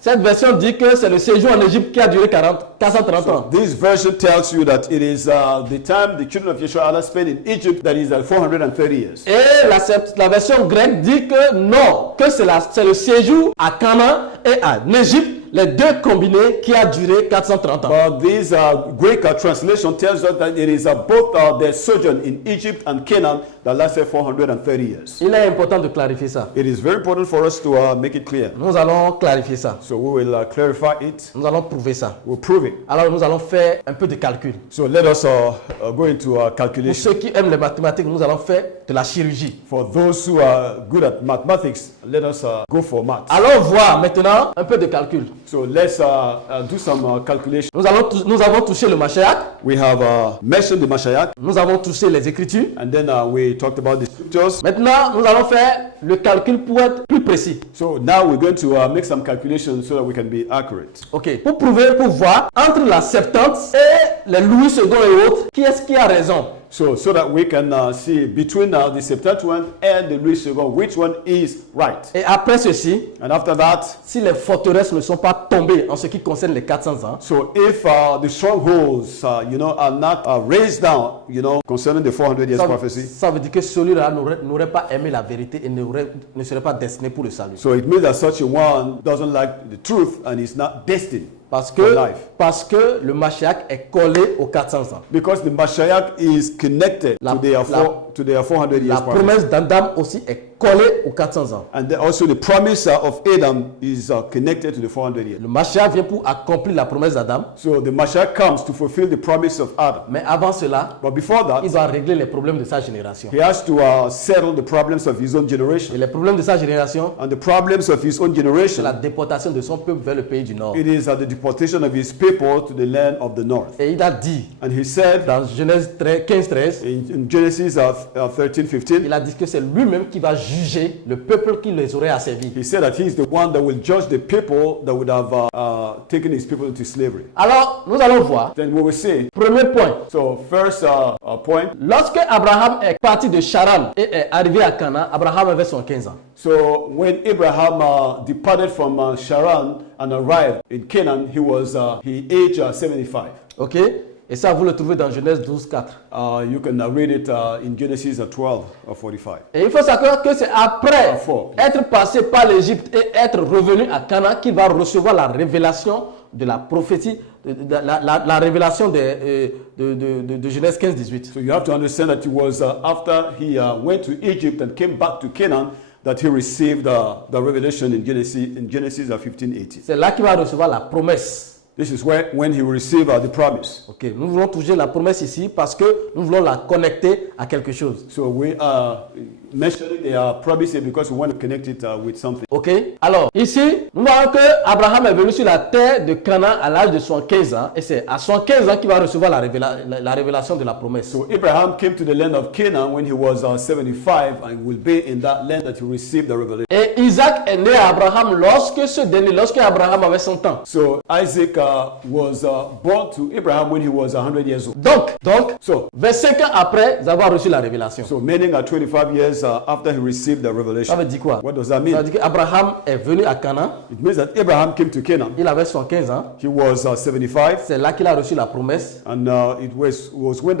Cette version dit que c'est le séjour en Égypte qui a duré 430 So ans. this version tells you that it is the time the children of Yeshua spent in Egypt, that is 430 years. Et la version grecque dit que non, que c'est le séjour à Canaan et en Égypte, les deux combinés, qui a duré 430 ans. But this Greek translation tells us that it is both their sojourn in Egypt and Canaan that lasted 430 years. Il est important de clarifier ça. It is very important for us to make it clear. Nous allons clarifier ça. So we will clarify it. Nous allons prouver ça. We'll prove it. Alors nous allons faire un peu de calcul. So let us go into Pour calculation. ceux qui aiment les mathématiques, nous allons faire de la chirurgie. For those who are good at mathematics, let us go for maths. Allons voir maintenant un peu de calcul. So let's do some calculation. Nous avons touché le Mashiach, We have mentioned the Mashiach, nous avons touché les Écritures. and then we talked about the scriptures. Maintenant, nous allons faire le calcul pour être plus précis. So now we're going to make some calculations so that we can be accurate. Ok, pour voir entre la Septante et les Louis II et autres, qui est-ce qui a raison? So that we can see between the Septuagint and the Louis II, which one is right. Et après ceci, And after that, si les forteresses ne sont pas tombées en ce qui concerne les 400 ans, so if the strongholds, are not raised down, concerning the 400 years prophecy, ça veut dire que celui-là n'aurait pas aimé la vérité et ne serait pas destiné pour le salut. so it means that such a one doesn't like the truth and is not destined Parce for que, life. parce que le Mashiach est collé aux 400 ans. Because the Mashiach is connected to their 400 years La prophecy. promesse d'Adam aussi est collée aux 400 ans. And then also the promise of Adam is connected to the 400 years. Le Mashiach vient pour accomplir la promesse d'Adam, So the Mashiach comes to fulfill the promise of Adam. mais avant cela, But before that, il doit régler les problèmes de sa génération. he has to settle the problems of his own Et generation. les problèmes de sa génération, And the problems of his own c'est generation, la déportation de son peuple vers le pays du Nord. it is the deportation of his people to the land of the north. Et il a dit, And he said dans Genèse 15-13, in Genesis 13:15, il a dit que c'est lui-même qui va juger le peuple qui les aurait asservis. He said that he is the one that will judge the people that would have taken his people into slavery. Alors, nous allons voir. Then we will see. Premier point. So first point. Lorsque Abraham est parti de Charan et est arrivé à Canaan, Abraham avait 115 ans. So when Abraham departed from Charan and arrived in Canaan, he aged 75. Ok? Et ça, vous le trouvez dans Genèse 12, 4. You can read it in Genesis 12 or 45. Et il faut savoir que c'est après Four. être passé par l'Égypte et être revenu à Canaan qu'il va recevoir la révélation de la prophétie, la révélation de Genèse 15, 18. So you have to understand that it was after he went to Egypt and came back to Canaan that he received the revelation in Genesis 15, 18. C'est là qu'il va recevoir la promesse. This is when he will receive the promise. Ok, nous voulons toucher la promesse ici parce que nous voulons la connecter à quelque chose. So we are mentioning the promise here because we want to connect it with something. Ok, alors ici, nous voyons que Abraham est venu sur la terre de Canaan à l'âge de 75 ans et c'est à 75 ans qu'il va recevoir la révélation de la promesse. So Abraham came to the land of Canaan when he was 75 and will be in that land that he received the revelation. Et Isaac est né à Abraham lorsque Abraham avait 100 ans. So Isaac was born to Abraham when he was 100 years old. Donc, So 25 ans après avoir reçu la révélation. So meaning 25 years after he received the revelation. Ça veut dire quoi? What does that mean? Ça veut dire qu'Abraham est venu à Canaan. It means that Abraham came to Canaan. Il avait 115 ans. He was 75. C'est là qu'il a reçu la promesse. And it was when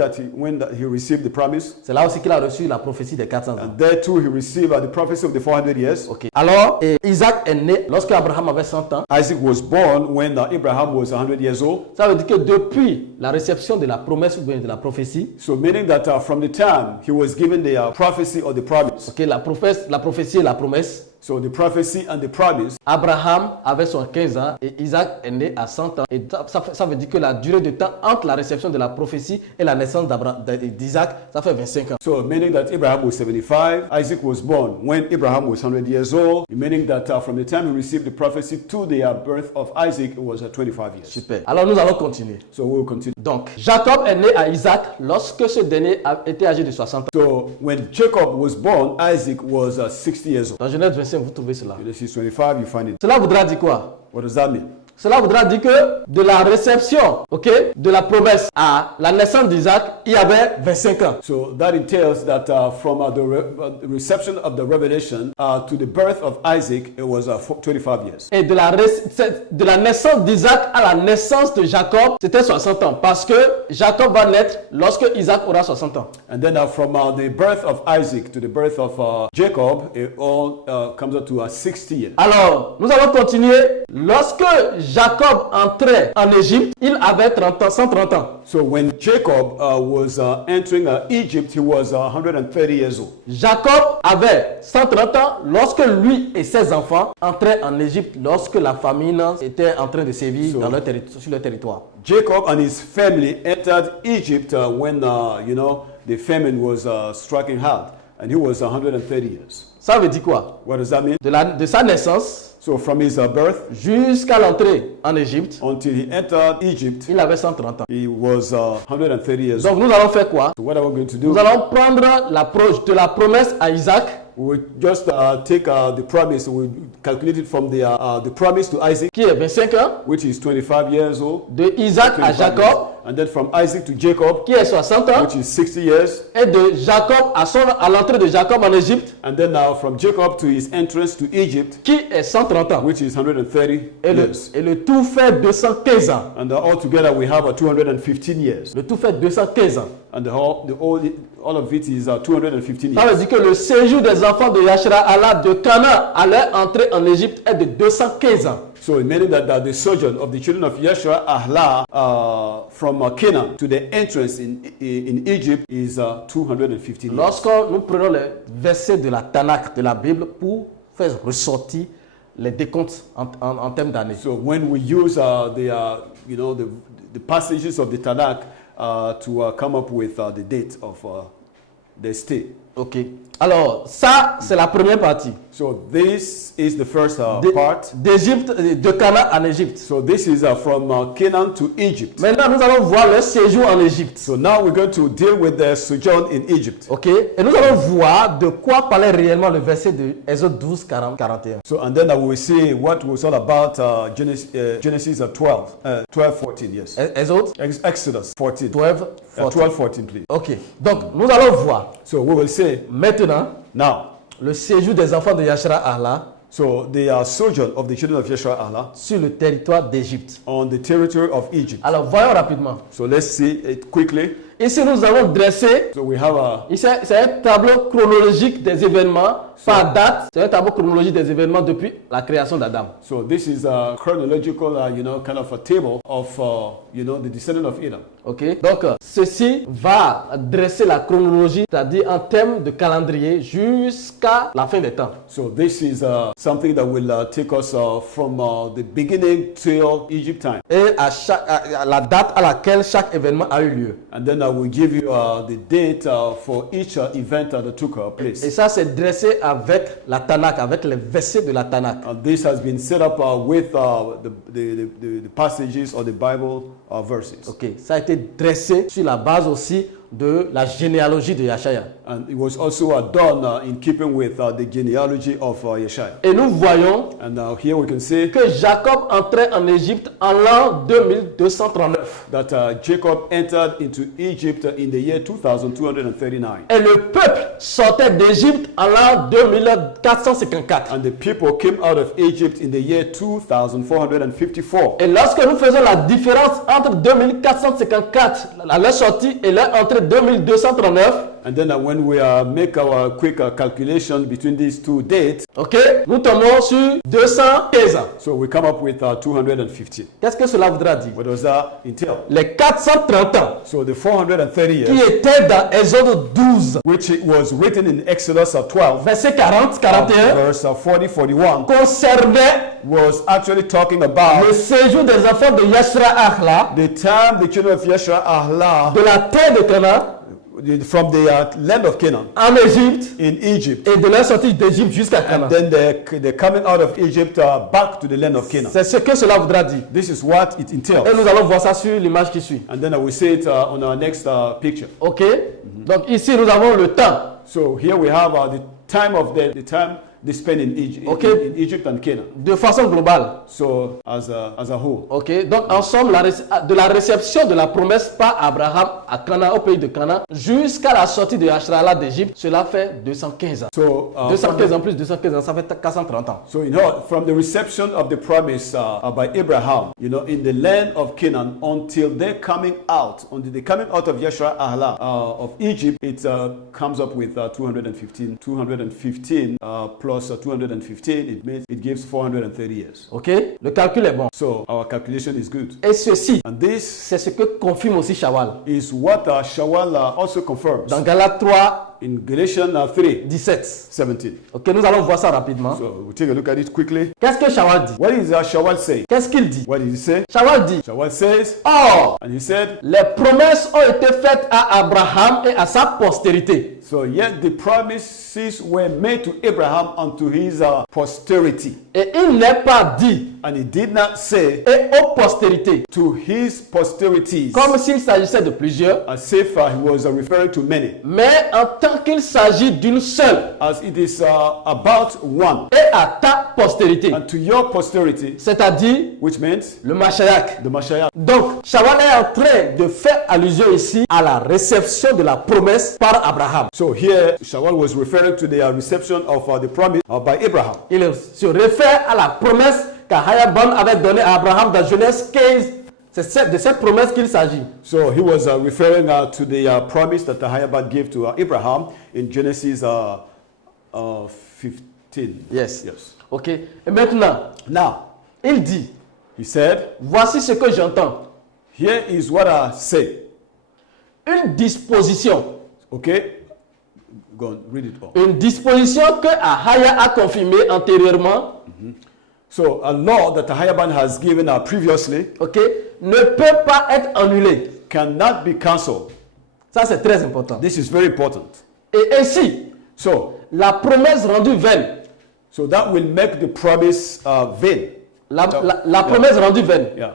he received the promise. C'est là aussi qu'il a reçu la prophétie des 400 ans. And there too he received the prophecy of the 400 years. Ok. Alors, Isaac est né lorsque Abraham avait 100 ans. Isaac was born when Abraham was 100 years old. Ça veut dire que depuis la réception de la promesse ou bien de la prophétie, So meaning that from the time he was given the prophecy or the promise. ok, la prophétie et la promesse, So the prophecy and the promise. Abraham avait 115 ans et Isaac est né à 100 ans. Et ça veut dire que la durée de temps entre la réception de la prophétie et la naissance d'Isaac, ça fait 25 ans. So meaning that Abraham was 75, Isaac was born when Abraham was 100 years old. Meaning that from the time he received the prophecy to the birth of Isaac, it was 25 years. Super. Alors nous allons continuer. So we'll continue. Donc, Jacob est né à Isaac lorsque ce dernier était âgé de 60 ans. So when Jacob was born, Isaac was 60 years old. Dans Genèse 25, vous trouvez cela. Genesis 25, you find it. Cela voudra dire quoi? What does that mean? Cela voudra dire que de la réception, ok, de la promesse à la naissance d'Isaac, il y avait 25 ans. So that entails that from the reception of the revelation to the birth of Isaac, it was 25 years. Et de la naissance d'Isaac à la naissance de Jacob, c'était 60 ans. Parce que Jacob va naître lorsque Isaac aura 60 ans. And then from the birth of Isaac to the birth of Jacob, it all comes up to 60 years. Alors, nous allons continuer. Lorsque Jacob entrait en Égypte, il avait 130 ans. So when Jacob was entering Egypt, he was 130 years old. Jacob avait 130 ans lorsque lui et ses enfants entraient en Égypte lorsque la famine était en train de sévir sur leur territoire. Jacob and his family entered Egypt when the famine was striking hard, and he was 130 years. Ça veut dire quoi? What does that mean? De sa naissance So from his birth jusqu'à l'entrée en Égypte, until he entered Egypt, il avait 130 ans. he was 130 years Donc old. nous allons faire quoi? So what are we going to do? Nous allons prendre l'approche de la promesse à Isaac. We will just take the promise. We calculate it from the promise to Isaac, Qui est 25 ans, which is 25 years old. de Isaac à 25 Jacob, years. And then from Isaac to Jacob, qui est 60 ans, which is 60 years. et de Jacob à l'entrée de Jacob en Égypte, And then from Jacob to his entrance to Egypt, qui est 130 ans. which is 130 years. Et le tout fait 215 ans. And altogether we have 215 years. Le tout fait 215 ans. And all of it is 215 Ça veut years. dire que le séjour des enfants de Yashra-Allah de Canaan à leur entrée en Égypte est de 215 ans. So meaning that the sojourn of the children of Yeshua Allah from Canaan to the entrance in Egypt is 215 years. Lorsque nous prenons les versets de la Tanakh, de la Bible, pour faire ressortir les décomptes en termes d'années. So when we use the passages of the Tanakh to come up with the date of their stay. Ok. Alors, ça, c'est la première partie. So this is the first part. D'Égypte, de Canaan en Égypte. So this is from Canaan to Egypt. Maintenant, nous allons voir le séjour en Égypte. So now we're going to deal with the sojourn in Egypt. Ok. Et nous allons voir de quoi parlait réellement le verset de Exode 12, 40, 41. So and then we will see what was all about Genesis 12, 14, yes. Exode Exodus 14. 12, 14. 12, 14, please. Ok. Donc, nous allons voir So we will see maintenant now. le séjour des enfants de Yashra Allah So the sojourn of the children of Yeshua Allah sur le territoire d'Égypte. on the territory of Egypt. Alors, voyons rapidement. So let's see it quickly. Ici, nous avons dressé, So we have ici, c'est un tableau chronologique des événements par date. C'est un tableau chronologique des événements depuis la création d'Adam. so this is a chronological, kind of a table of, the descendant of Adam. Ok. Donc, ceci va dresser la chronologie, c'est-à-dire en termes de calendrier jusqu'à la fin des temps. So this is something that will take us from the beginning till Egypt time. Et à la date à laquelle chaque événement a eu lieu. And then I will give you the date for each event that took place. Et ça, c'est dressé avec la Tanakh, avec les versets de la Tanakh. And this has been set up with the passages or the Bible verses. Ok. Ça a été dressé sur la base aussi de la généalogie de Yashaya. And it was also done in keeping with the genealogy of Yeshua. Et nous voyons And now here we can see que Jacob entrait en Égypte en l'an 2239. that Jacob entered into Egypt in the year 2239. Et le peuple sortait d'Égypte en l'an 2454. And the people came out of Egypt in the year 2454. Et lorsque nous faisons la différence entre 2454, leur sortie, et leur entrée 2239, And then when we make our quick calculation between these two dates, ok, nous tombons sur 215 ans. so we come up with 250. Qu'est-ce que cela voudra dire? What does that entail? Les 430 ans So the 430 qui years, étaient dans Exode 12, which it was written in Exodus 12, verset 40, 41, verse 40, 41, concernaient was actually talking about le séjour des enfants de Yashra Achla the time the children of Yeshua Allah de la terre de Canaan from the land of Canaan en Égypte in Egypt, et de leur sortie d'Égypte jusqu'à Canaan. and then they're coming out of Egypt back to the land of Canaan. C'est ce que cela voudra dire. This is what it entails. Et nous allons voir ça sur l'image qui suit. And then I will see it on our next picture. Ok? Donc ici nous avons le temps. So here we have the time of the time they spend in Egypt, Okay. in Egypt and Canaan. De façon globale. So as a whole. Ok? Donc en somme, de la réception de la promesse par Abraham à Canaan, au pays de Canaan, jusqu'à la sortie de Yashrala d'Égypte, cela fait 215 ans. So 215 ans plus 215 ans, ça fait 430 ans. So from the reception of the promise by Abraham, in the land of Canaan until their coming out, until the coming out of Yeshua Allah of Egypt, it comes up with 215 plus 215. It gives 430 years. Ok? Le calcul est bon. So our calculation is good. Et ceci, And this c'est ce que confirme aussi Shawal. is what Shawal also confirms Dans Galates 3, in Galatians 3, 17. 17. Ok, nous allons voir ça rapidement. So we'll take a look at it quickly. Qu'est-ce que Shawal dit? What is Shawal say? Qu'est-ce qu'il dit? What did he say? Shawal dit, Shawal says, or, and he said, les promesses ont été faites à Abraham et à sa postérité. so yet the promises were made to Abraham unto his posterity. Et il n'est pas dit, And he did not say et aux postérités, to his posterities, comme s'il s'agissait de plusieurs, as if he was referring to many, mais en tant qu'il s'agit d'une seule, as it is about one, et à ta postérité, and to your posterity, c'est-à-dire which means le Mashiach. the Mashiach. Donc, Shawal est en train de faire allusion ici à la réception de la promesse par Abraham. So here, Shawal was referring to the reception of the promise by Abraham. Il se réfère à la promesse qu'Ahayaban avait donnée à Abraham dans Genèse 15. C'est de cette promesse qu'il s'agit. So he was referring to the promise that Ahayaban gave to Abraham in Genesis 15. Yes. Yes. Ok. Et maintenant, Now, il dit, he said, voici ce que j'entends. here is what I say. Une disposition. Okay? Go on, read it all. Une disposition que Ahaya a confirmée antérieurement, So a law that Ahayaban has given previously ok, ne peut pas être annulée. cannot be cancelled. Ça, c'est très important. This is very important. Et ainsi, So, la promesse rendue vaine. so that will make the promise vain. La promesse rendue vaine. Yeah.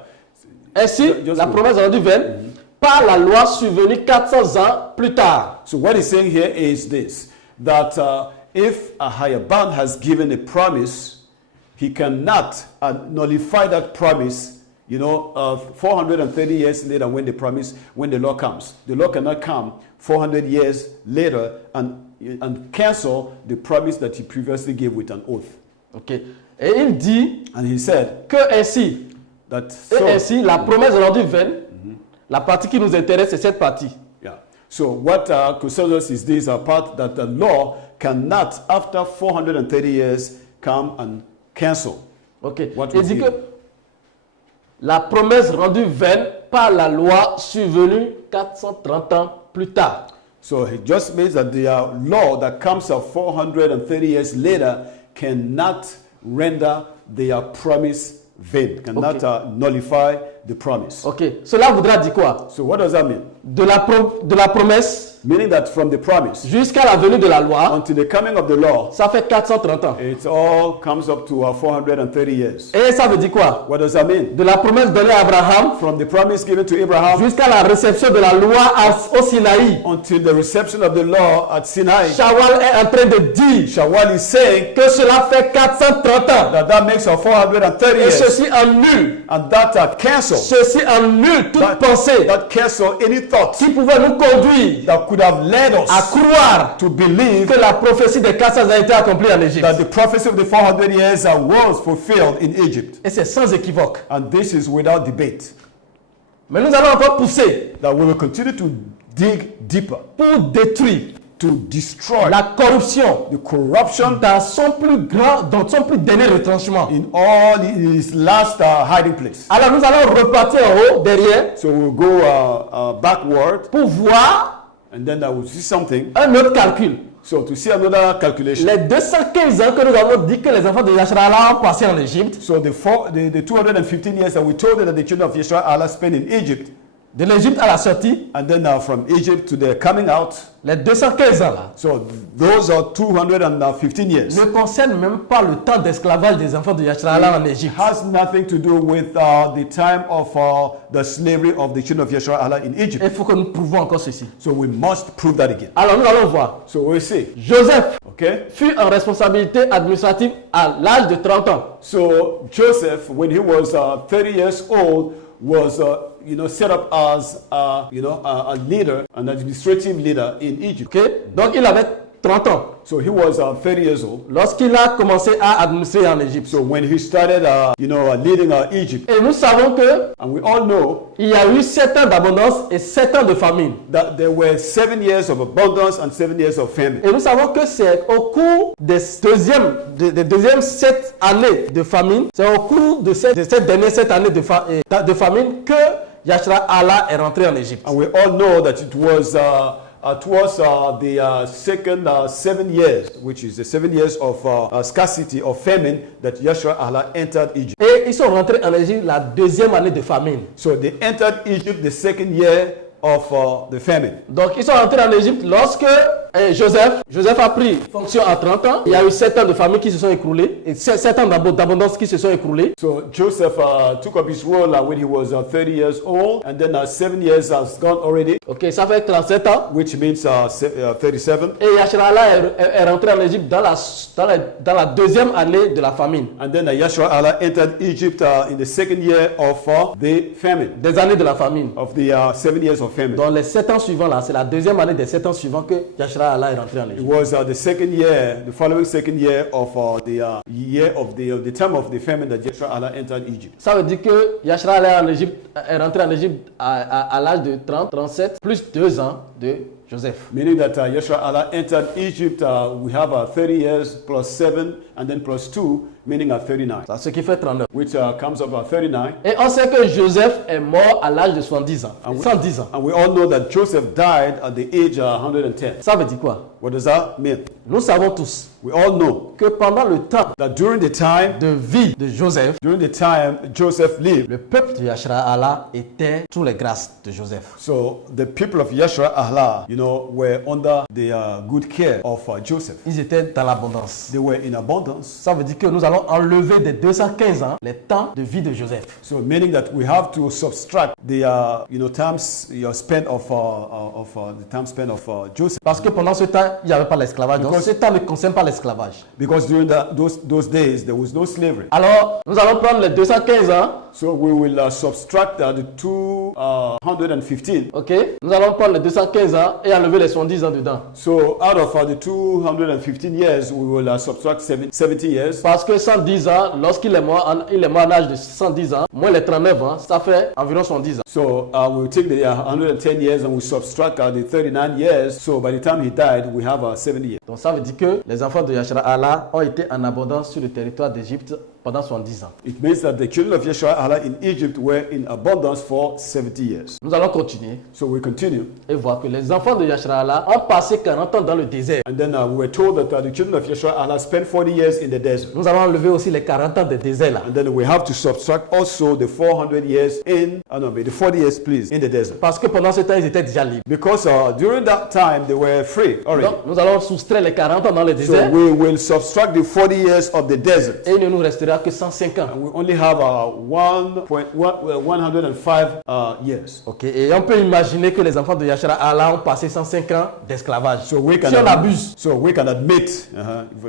Ainsi, Just la go. promesse rendue vaine par la loi survenue 400 ans plus tard. So what he's saying here is this, that if Ahiaban has given a promise, he cannot nullify that promise, 430 years later when the law comes. The law cannot come 400 years later and cancel the promise that he previously gave with an oath. Ok. Et il dit And he said que ainsi, that et ainsi, la promesse rendue vaine, la partie qui nous intéresse, c'est cette partie. yeah. So what concerns us is this part that the law cannot, after 430 years, come and cancel. Ok. What Il was dit given. que la promesse rendue vaine par la loi survenue 430 ans plus tard. So it just means that the law that comes up 430 years later cannot render their promise vain, cannot nullify the promise. Ok. Cela voudra dire quoi? So what does that mean? De la promesse Meaning that from the promise jusqu'à la venue de la loi, until the coming of the law, ça fait 430 ans. it all comes up to 430 years. Et ça veut dire quoi? What does that mean? De la promesse donnée à Abraham From the promise given to Abraham jusqu'à la réception de la loi au Sinaï. until the reception of the law at Sinai, Shawal est en train de dire Shawal is saying que cela fait 430 ans. that makes 430 Et years, ceci annule, and that cancel, ceci annule toute pensée that cancel any thought qui pouvait nous conduire that could have led à us croire to believe que la prophétie des 400 a été accomplie en Égypte. that the prophecy of the 400 years was fulfilled in Egypt. Et c'est sans équivoque. And this is without debate. Mais nous allons encore pousser That we will continue to dig deeper, pour détruire to destroy la corruption the corruption dans son plus dernier retranchement. in all his last hiding place. Alors nous allons repartir en haut, derrière, So we'll go backward, pour voir and then I will see something. un autre calcul. So to see another calculation. Les 215 ans que nous avons dit que les enfants de Yashrala ont passé en Égypte, So the 215 years that we told that the children of Israel spent in Egypt, de l'Égypte à la sortie, and then from Egypt to their coming out. les 215 ans là, So those are 215 years. ne concernent même pas le temps d'esclavage des enfants de Yashrala en Égypte. Has nothing to do with the time of the slavery of the children of Israel in Egypt. Il faut que nous prouvons encore ceci. So we must prove that again. Alors nous allons voir. So we'll see. Joseph Okay. fut en responsabilité administrative à l'âge de 30 ans. So Joseph, when he was 30 years old, was set up as a leader, an administrative leader in Egypt. Ok? Donc il avait 30 ans So he was 30 years old. lorsqu'il a commencé à administrer en Égypte. So when he started, leading Egypt, Et nous savons que and we all know il y a eu 7 ans d'abondance et 7 ans de famine. that there were 7 years of abundance and 7 years of famine. Et nous savons que c'est au cours des deuxièmes 7 années de famine, c'est au cours de ces dernières 7 années de famine que Yashrala est rentré en Égypte. And we all know that it was towards the second 7 years, which is the 7 years of scarcity or famine, that Yashua Allah entered Egypt. Et ils sont rentrés en Égypte la deuxième année de famine. So they entered Egypt the second year of the famine. Donc ils sont rentrés en Égypte lorsque Joseph a pris fonction à 30 ans. Il y a eu 7 ans de famine qui se sont écroulés et 7 ans d'abondance qui se sont écroulés. So Joseph took up his role when he was 30 years old, and then 7 years has gone already, Ok, ça fait 37 ans. which means 37. Et Yashrala est rentré en Égypte dans la deuxième année de la famine. And then Yashua Allah entered Egypt in the second year of the famine, Des années de la famine. of the 7 years of famine. Dans les 7 ans suivants là, c'est la deuxième année des 7 ans suivants que Yashrala est rentré en It Égypte. was the following second year of the time of the famine that Yeshua Allah entered Egypt. Ça veut dire que Yashrala est rentré en Égypte à l'âge de 37 plus 2 ans de Joseph. Meaning that Yeshua Allah entered Egypt, we have 30 years plus 7 and then plus 2, meaning 39, Ça, ce qui fait 39. which comes up at 39. Et on sait que Joseph est mort à l'âge de 70 ans. 110 ans. And we all know that Joseph died at the age 110. Ça veut dire quoi? What does that mean? Nous savons tous We all know que pendant le temps that during the time de vie de Joseph, Joseph lived, le peuple de Yashra-Allah était sous les grâces de Joseph. so the people of Yashra-Allah, were under the good care of Joseph. Ils étaient dans l'abondance. They were in abundance. Ça veut dire que nous allons enlever des 215 ans les temps de vie de Joseph. So meaning that we have to subtract the times spent of the time spent of Joseph. Parce que pendant ce temps, il n'y avait pas l'esclavage. Donc Because- ce temps ne concerne pas l'esclavage. Because during those days there was no slavery. Alors, nous allons prendre les 215 ans. So we will subtract the 215. Ok, nous allons prendre les 215 ans et enlever les 70 ans dedans. So out of the 215 years, we will subtract 70 years. Parce que 110 ans, lorsqu'il est mort, il est mort en âge de 110 ans, moins les 39 ans, ça fait environ 70 ans. So we'll take the 110 years and we subtract the 39 years. So by the time he died, we have 70 years. Donc ça veut dire que les enfants de Yashra-Allah ont été en abondance sur le territoire d'Égypte pendant 70 ans. It means that the children of Yashra-Allah in Egypt were in abundance for 70 years. Nous allons continuer So we continue. et voir que les enfants de Yashra-Allah ont passé 40 ans dans le désert. And then we were told that the children of Yashra-Allah spent 40 years in the desert. Nous allons enlever aussi les 40 ans de désert là. And then we have to subtract also the 400 years the 40 years, please, in the desert. Parce que pendant ce temps, ils étaient déjà libres. Because during that time, they were free already. Donc nous allons soustraire les 40 ans dans le So désert we will subtract the 40 years of the desert. et il ne nous restera que 105 ans. And we only have 105 years. Ok, et on peut imaginer que les enfants de Yashra-Allah ont passé 105 ans d'esclavage. So we can Si on abuse, admit, we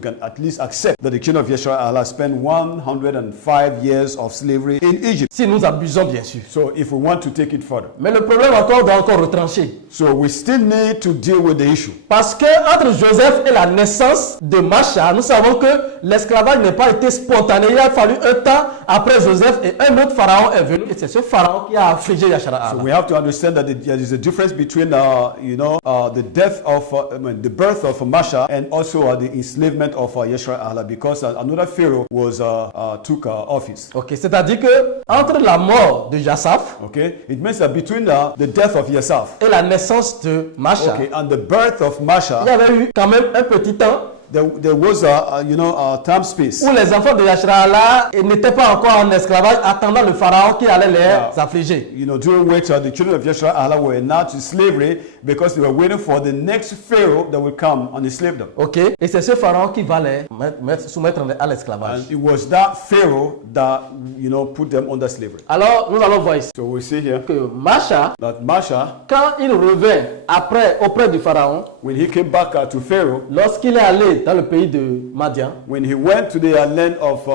can at least accept that the children of Yashra-Allah spent 105 years of slavery in Egypt. si nous abusons bien sûr. So if we want to take it further. Mais le problème encore doit encore retrancher. So we still need to deal with the issue. Parce que entre Joseph et la naissance de Macha, nous savons que l'esclavage n'a pas été spontané. Il a fallu un temps après Joseph et un autre pharaon est venu. Et c'est ce pharaon qui a affligé Yashra-Allah. We have to understand that there is a difference between, the the birth of Masha and also the enslavement of Yashra-Allah, because another pharaoh took office. Ok, c'est-à-dire que entre la mort de Yassaf Okay, it means that between the death of Yasaf, et la naissance de Macha, okay, and the birth of il y Masha, avait eu quand même un petit temps there was a time space. où les enfants de Yashra-Allah n'étaient pas encore en esclavage, attendant le pharaon qui allait les affliger. During which the children of Yashra-Allah were not in slavery because they were waiting for the next pharaoh that will come and enslave them. Ok, et c'est ce pharaon qui va les soumettre à l'esclavage. And it was that pharaoh that put them under slavery. Alors, nous allons voir ici So we see here que Macha, that Masha, quand il revint auprès du pharaon, when he came back to Pharaoh, lorsqu'il est allé dans le pays de Madian, when he went to the land of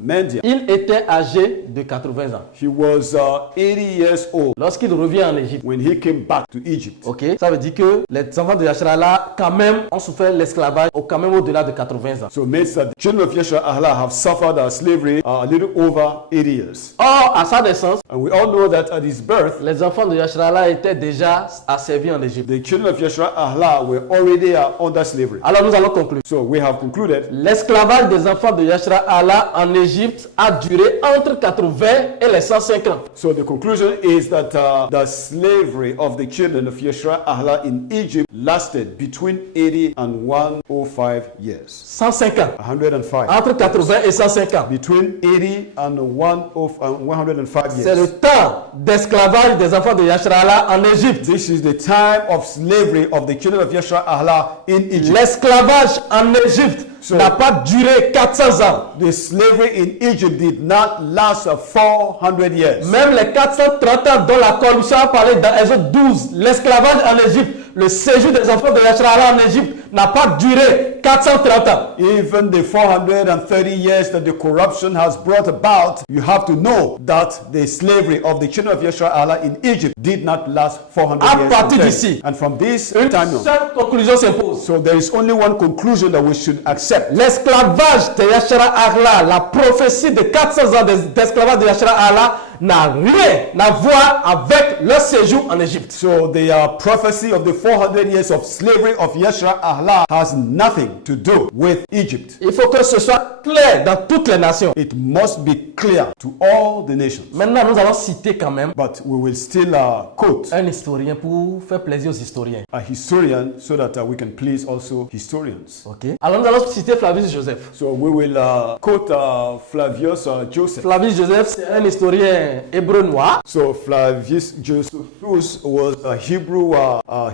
Midian, il était âgé de 80 ans. he was 80 years old Lorsqu'il revient en Égypte, when he came back to Egypt. ok, ça veut dire que les enfants de Yashra-Allah quand même ont souffert l'esclavage quand même au-delà de 80 ans. So it means that the children of Yashra-Allah have suffered slavery a little over 80 years. Or, à sa naissance, And we all know that at his birth, les enfants de Yashra-Allah étaient déjà asservis en Égypte. the children of Yashra-Allah were already under slavery. Alors nous allons conclure. So we have concluded L'esclavage des enfants de Yashra-Allah en Égypte a duré entre 80 et les 105 ans. So the conclusion is that the slavery of the children of Yashra-Allah in Egypt lasted between 80 and 105 years. 105 ans. 105. Entre 80 et 105 ans. Between 80 and 105 C'est years. le temps d'esclavage des enfants de Yashra-Allah en Égypte. This is the time of slavery of the children of Yashra-Allah in Egypt. L'esclavage en Égypte n'a pas duré 400 ans. The slavery in Egypt did not last 400 years. Même les 430 ans dont la corruption a parlé dans Exode 12, l'esclavage en Égypte, le séjour des enfants de Yashra-Allah en Égypte n'a pas duré 430 ans. Even the 430 years that the corruption has brought about, you have to know that the slavery of the children of Yashra-Allah in Egypt did not last 400 À years. partir instead. d'ici, And from this Une time on, seule conclusion s'impose. so there is only one conclusion that we should accept. L'esclavage de Yashra-Allah, la prophétie de 400 ans d'esclavage de Yashra-Allah n'a rien à voir avec leur séjour en Égypte. So the prophecy of the 400 years of slavery of Yasharahla has nothing to do with Egypt. Il faut que ce soit clair dans toutes les nations. It must be clear to all the nations. Maintenant, nous allons citer quand même But we will still quote un historien pour faire plaisir aux historiens. a historian so that we can please also historians. Ok. Alors nous allons citer Flavius Joseph. So we will quote Flavius Joseph. Flavius Joseph, c'est un historien hébreu noir So Flavius Josephus was a Hebrew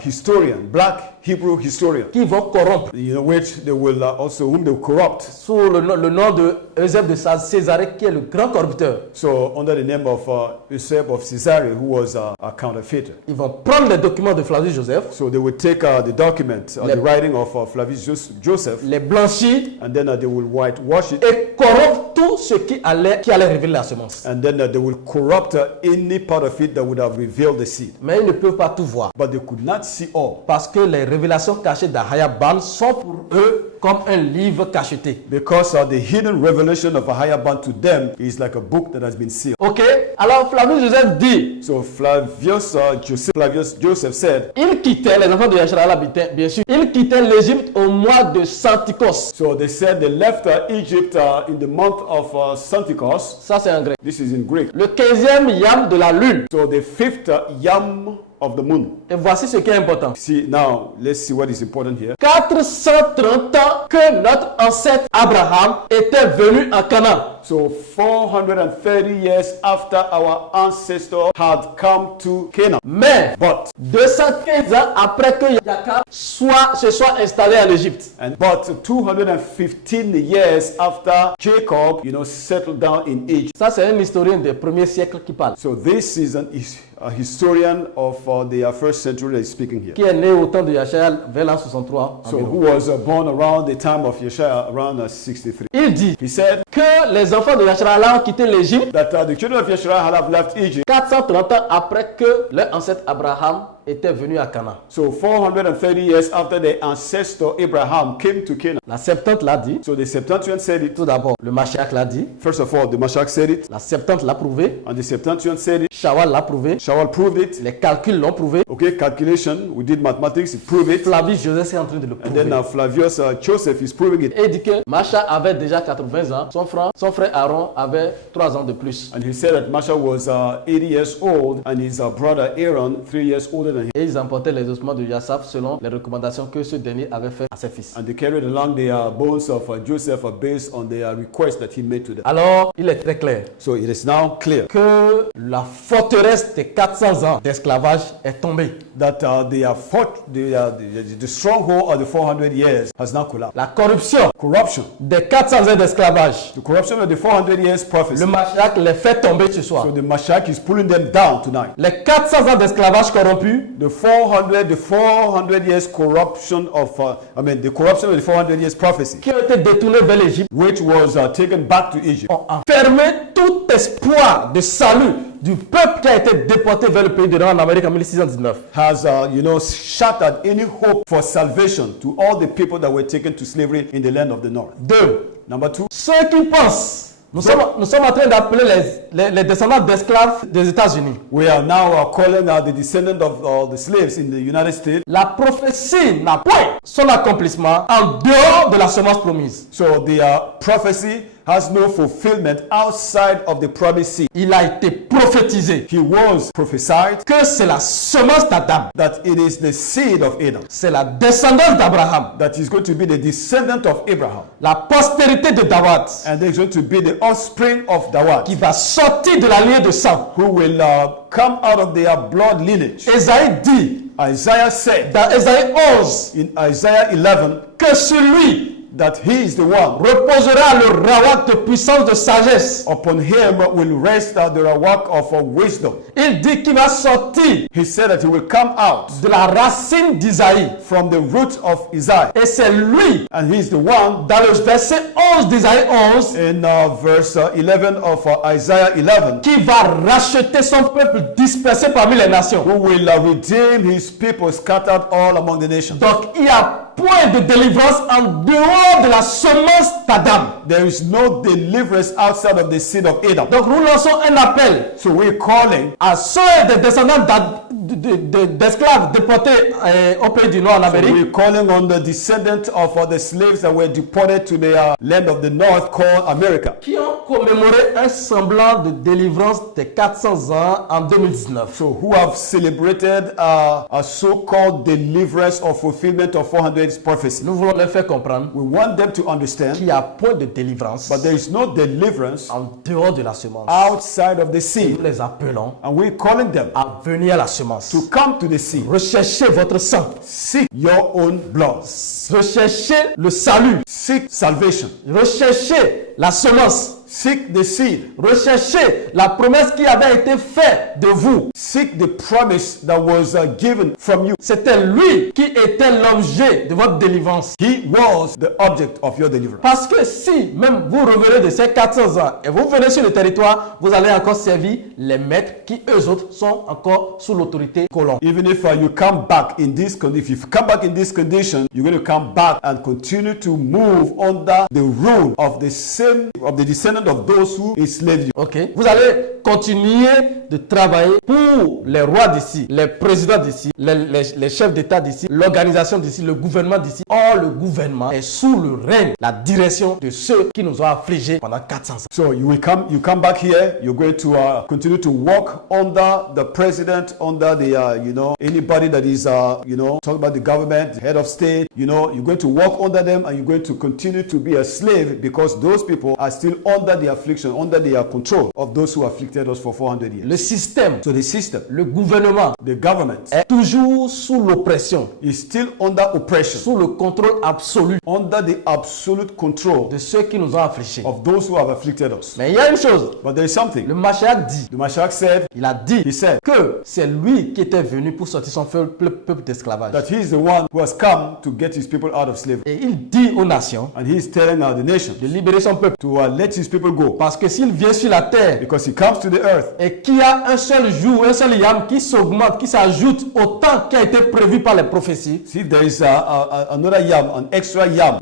historian, black Hebrew historian, qui vont corrompre which they will whom they will corrupt. sous le nom de Eusèbe de Césarée, qui est le grand corrupteur. So under the name of Euseb of Caesarea, who was a counterfeiter. Ils vont prendre les documents de Flavius Joseph, So they will take the document, the writing of Flavius Joseph, les blanchir and then they will whitewash it, et corrompre tout ce qui allait révéler la semence. and then they will corrupt any part of it that would have revealed the seed. Mais ils ne peuvent pas tout voir But they could not see all, parce que les révélations cachées d'Ahaya Ban sont pour eux comme un livre cacheté. because the hidden revelation of Ahayaban to them is like a book that has been sealed. Ok. Alors Flavius Joseph dit, So Flavius Joseph said, ils quittaient, les enfants de Yasharala, bien sûr, ils quittaient l'Égypte au mois de Santikos. so they said they left Egypt in the month of Santikos. Ça c'est en grec. This is in Greek. Le 15e yam de la lune. So the fifth yam of the moon. Et voici ce qui est important. See, now let's see what is important here. 430 ans que notre ancêtre Abraham était venu en Canaan. So 430 years after our ancestor had come to Canaan. Mais But 215 ans après que Jacob se soit installé en Égypte. but 215 years after Jacob, settled down in Egypt. Ça, c'est un historien des premiers siècles qui parle. So this is a historian of the first century that is speaking here. Qui est né au temps de Yashaya vers l'an 63. So environ. who was born around the time of Yeshua, around 63. Il dit He said que les enfants de Yashaya ont quitté l'Égypte that the children of Yeshua have left Egypt. 430 ans après que leur ancêtre Abraham était venu à Canaan. So 430 years after their ancestor Abraham came to Canaan. La Septante l'a dit. So the Septuagint said it. Tout d'abord, le Mashiach l'a dit. First of all, the Mashiach said it, La Septante l'a prouvé. and the Septuagint said it. Shawal l'a prouvé. Shawal proved it. Les calculs l'ont prouvé. Okay, calculation, we did mathematics, it proved it. Flavius Joseph est en train de le And prouver. then Flavius Joseph is proving it. Et il dit que Macha avait déjà 80 ans. Son frère Aaron avait 3 ans de plus. And he said that Masha was 80 years old, and his brother Aaron 3 years older than him. Et ils emportaient les ossements de Yassaf selon les recommandations que ce dernier avait faites à ses fils. And they carried along the bones of Joseph based on the request that he made to them. Alors, il est très clair So it is now clear que la forteresse des 400 ans d'esclavage est tombée. that the stronghold of the 400 years has now collapsed. La corruption Corruption. des 400 ans d'esclavage, The corruption of the 400 years prophecy. le Mashiach les fait tomber ce soir. So the Mashiach is pulling them down tonight. Les 400 ans d'esclavage corrompu The 400 years corruption of, the corruption of the 400 years prophecy, qui ont été détournés vers l'Égypte which was taken back to Egypt, ont enfermé tout espoir de salut du peuple qui a été déporté vers le pays de Nord en Amérique en 1619. has, shattered any hope for salvation to all the people that were taken to slavery in the land of the north. 2. Number two, Ceux qui pensent, nous sommes en train d'appeler les descendants d'esclaves des États-Unis. we are now calling the descendants of the slaves in the United States. La prophétie n'a point son accomplissement en dehors de la semence promise. So the prophecy has no fulfillment outside of the promised seed. Il a été prophétisé He was prophesied que c'est la semence d'Adam, that it is the seed of Adam, c'est la descendance d'Abraham, that is going to be the descendant of Abraham, la postérité de David and there is going to be the offspring of Dawad, qui va sortir de la lignée de sang. who will come out of their blood lineage. Esaïe dit Isaiah said dans Esaïe 11 in Isaiah 11 que celui that he is the one. reposera le rawak de puissance de sagesse. Upon him will rest the rawak of wisdom. Il dit qu'il va sortir He said that he will come out de la racine d'Isaïe. from the root of Isaiah. Et c'est lui, And he is the one dans le verset 11 d'Isaïe 11, in verse 11 of Isaiah 11 qui va racheter son peuple dispersé parmi les nations. who will redeem his people scattered all among the nations. Donc il y a point de délivrance en dehors de la semence d'Adam. There is no deliverance outside of the seed of Adam. Donc nous lançons un appel So we're calling à ceux des descendants d'esclaves déportés au pays du Nord en Amérique. we're calling on the descendants of the slaves that were deported to the land of the north called America. Qui ont commémoré un semblant de délivrance des 400 ans en 2019. So who have celebrated a so-called deliverance or fulfillment of 400 prophecy. Nous voulons leur faire comprendre We want them to understand qu'il n'y a point de délivrance but there is no deliverance en dehors de la semence. outside of the Nous seed. les appelons And we're calling them à venir à la semence. to come to the seed. Recherchez votre sang. Seek your own blood. Recherchez le salut. Seek salvation. Recherchez la semence. Seek the seed. Recherchez la promesse qui avait été faite de vous. Seek the promise that was given from you. C'était lui qui était l'objet de votre délivrance. He was the object of your deliverance. Parce que si même vous revenez de ces 400 ans et vous venez sur le territoire, vous allez encore servir les maîtres qui eux autres sont encore sous l'autorité colon. Even if you come back in this condition, if you come back in this condition, you're going to come back and continue to move under the rule of the descendant of those who enslaved you. Ok. Vous allez continuer de travailler pour les rois d'ici, les présidents d'ici, les chefs d'État d'ici, l'organisation d'ici, le gouvernement d'ici. Or, le gouvernement est sous le règne, la direction de ceux qui nous ont affligés pendant 400 ans. So you come back here. You're going to continue to walk under the president, under the anybody that is talk about the government, head of state. You're going to walk under them, and you're going to continue to be a slave because those people are still under the affliction, under the control of those who afflicted us for 400 years. Le système, So the system, le gouvernement the government, est toujours sous l'oppression, is still under oppression, sous le contrôle absolu under the absolute control de ceux qui nous ont affligés. of those who have afflicted us. Mais il y a une chose, But there is something. le Mashiach dit, The Mashiach said, il a dit he said que c'est lui qui était venu pour sortir son peuple d'esclavage. that he is the one who has come to get his people out of slavery. Et il dit aux nations And he is telling the nations de libérer son peuple. to let his people go. Parce que s'il vient sur la terre Because he comes to the earth et qu'il y a un seul jour, un seul yam qui s'augmente, qui s'ajoute au temps qui a été prévu par les prophéties, see if there is another yam, an extra yam,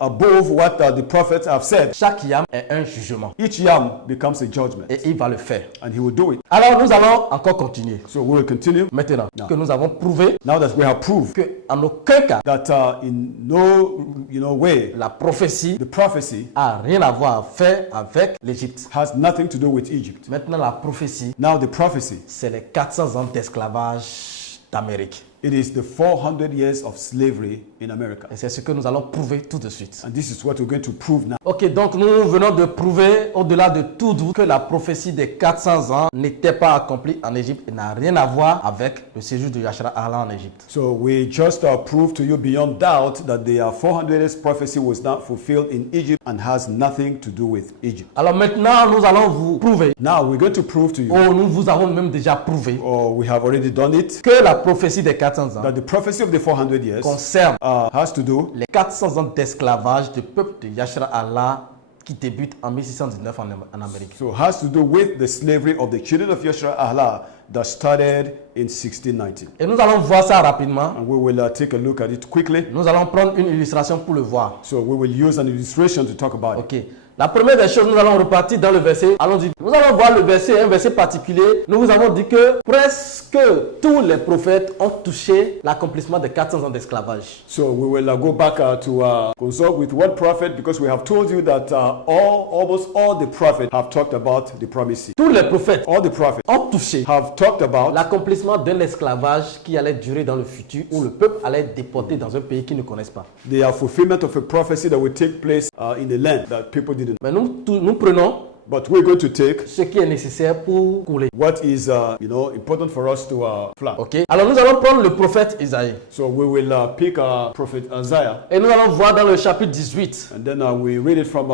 above what the prophets have said, chaque yam est un jugement. each yam becomes a judgment. Et il va le faire. And he will do it. Alors nous allons encore continuer. So we will continue. Maintenant Non. que nous avons prouvé Now that we have proved qu'en aucun cas, that in no way la prophétie the prophecy a rien à voir à faire avec l'Égypte. has nothing to do with Egypt. Maintenant, la prophétie, Now the prophecy, c'est les 400 ans d'esclavage d'Amérique. it is the 400 years of slavery in America. Et c'est ce que nous allons prouver tout de suite. And this is what we're going to prove now. Ok, donc nous venons de prouver, au-delà de tout doute, que la prophétie des 400 ans n'était pas accomplie en Égypte et n'a rien à voir avec le séjour de Yashara Allah en Égypte. So we just proved to you beyond doubt that the 400 years prophecy was not fulfilled in Egypt and has nothing to do with Egypt. Alors maintenant, nous allons vous prouver, Now we're going to prove to you, ou nous vous avons même déjà prouvé, or we have already done it, que la prophétie des 400 ans that the prophecy of the 400 years concerne has to do les 400 ans d'esclavage du peuple de Yashara Allah qui débute en 1619 en Amérique. so has to do with the slavery of the children of Yashra Allah that started in 1619. Et nous allons voir ça rapidement. And we will take a look at it quickly. Nous allons prendre une illustration pour le voir. So we will use an illustration to talk about it. Ok. La première des choses, nous allons repartir dans le verset. Allons-y. Nous allons voir le verset, un verset particulier. Nous vous avons dit que presque tous les prophètes ont touché l'accomplissement de 400 ans d'esclavage. So we will go back to consult with one prophet because we have told you that almost all the prophets have talked about the promise. Tous les prophètes All the prophets ont touché have talked about l'accomplissement d'un esclavage qui allait durer dans le futur, où le peuple allait être déporté dans un pays qu'ils ne connaissent pas. the fulfillment of a prophecy that will take place in the land that people didn't. Mais nous prenons But we're going to take ce qui est nécessaire pour couler. what is important for us to flag. Ok. Alors nous allons prendre le prophète Isaïe. So we will pick prophet Isaiah, Et nous allons voir dans le chapitre 18, and then we read it from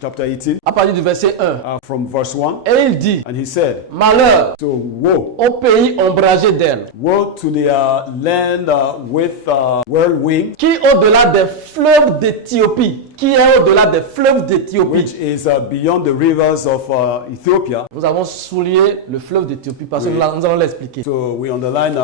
chapter 18, à partir du verset 1. from verse 1. Et il dit, And he said, malheur so woe, au pays ombragé d'elle, woe to the land with whirlwind, qui au-delà des fleuves d'Éthiopie, qui est au-delà des fleuves d'Éthiopie. which is beyond the rivers of Ethiopia. Nous avons souligné le fleuve d'Éthiopie parce que Oui. nous allons l'expliquer. So we underline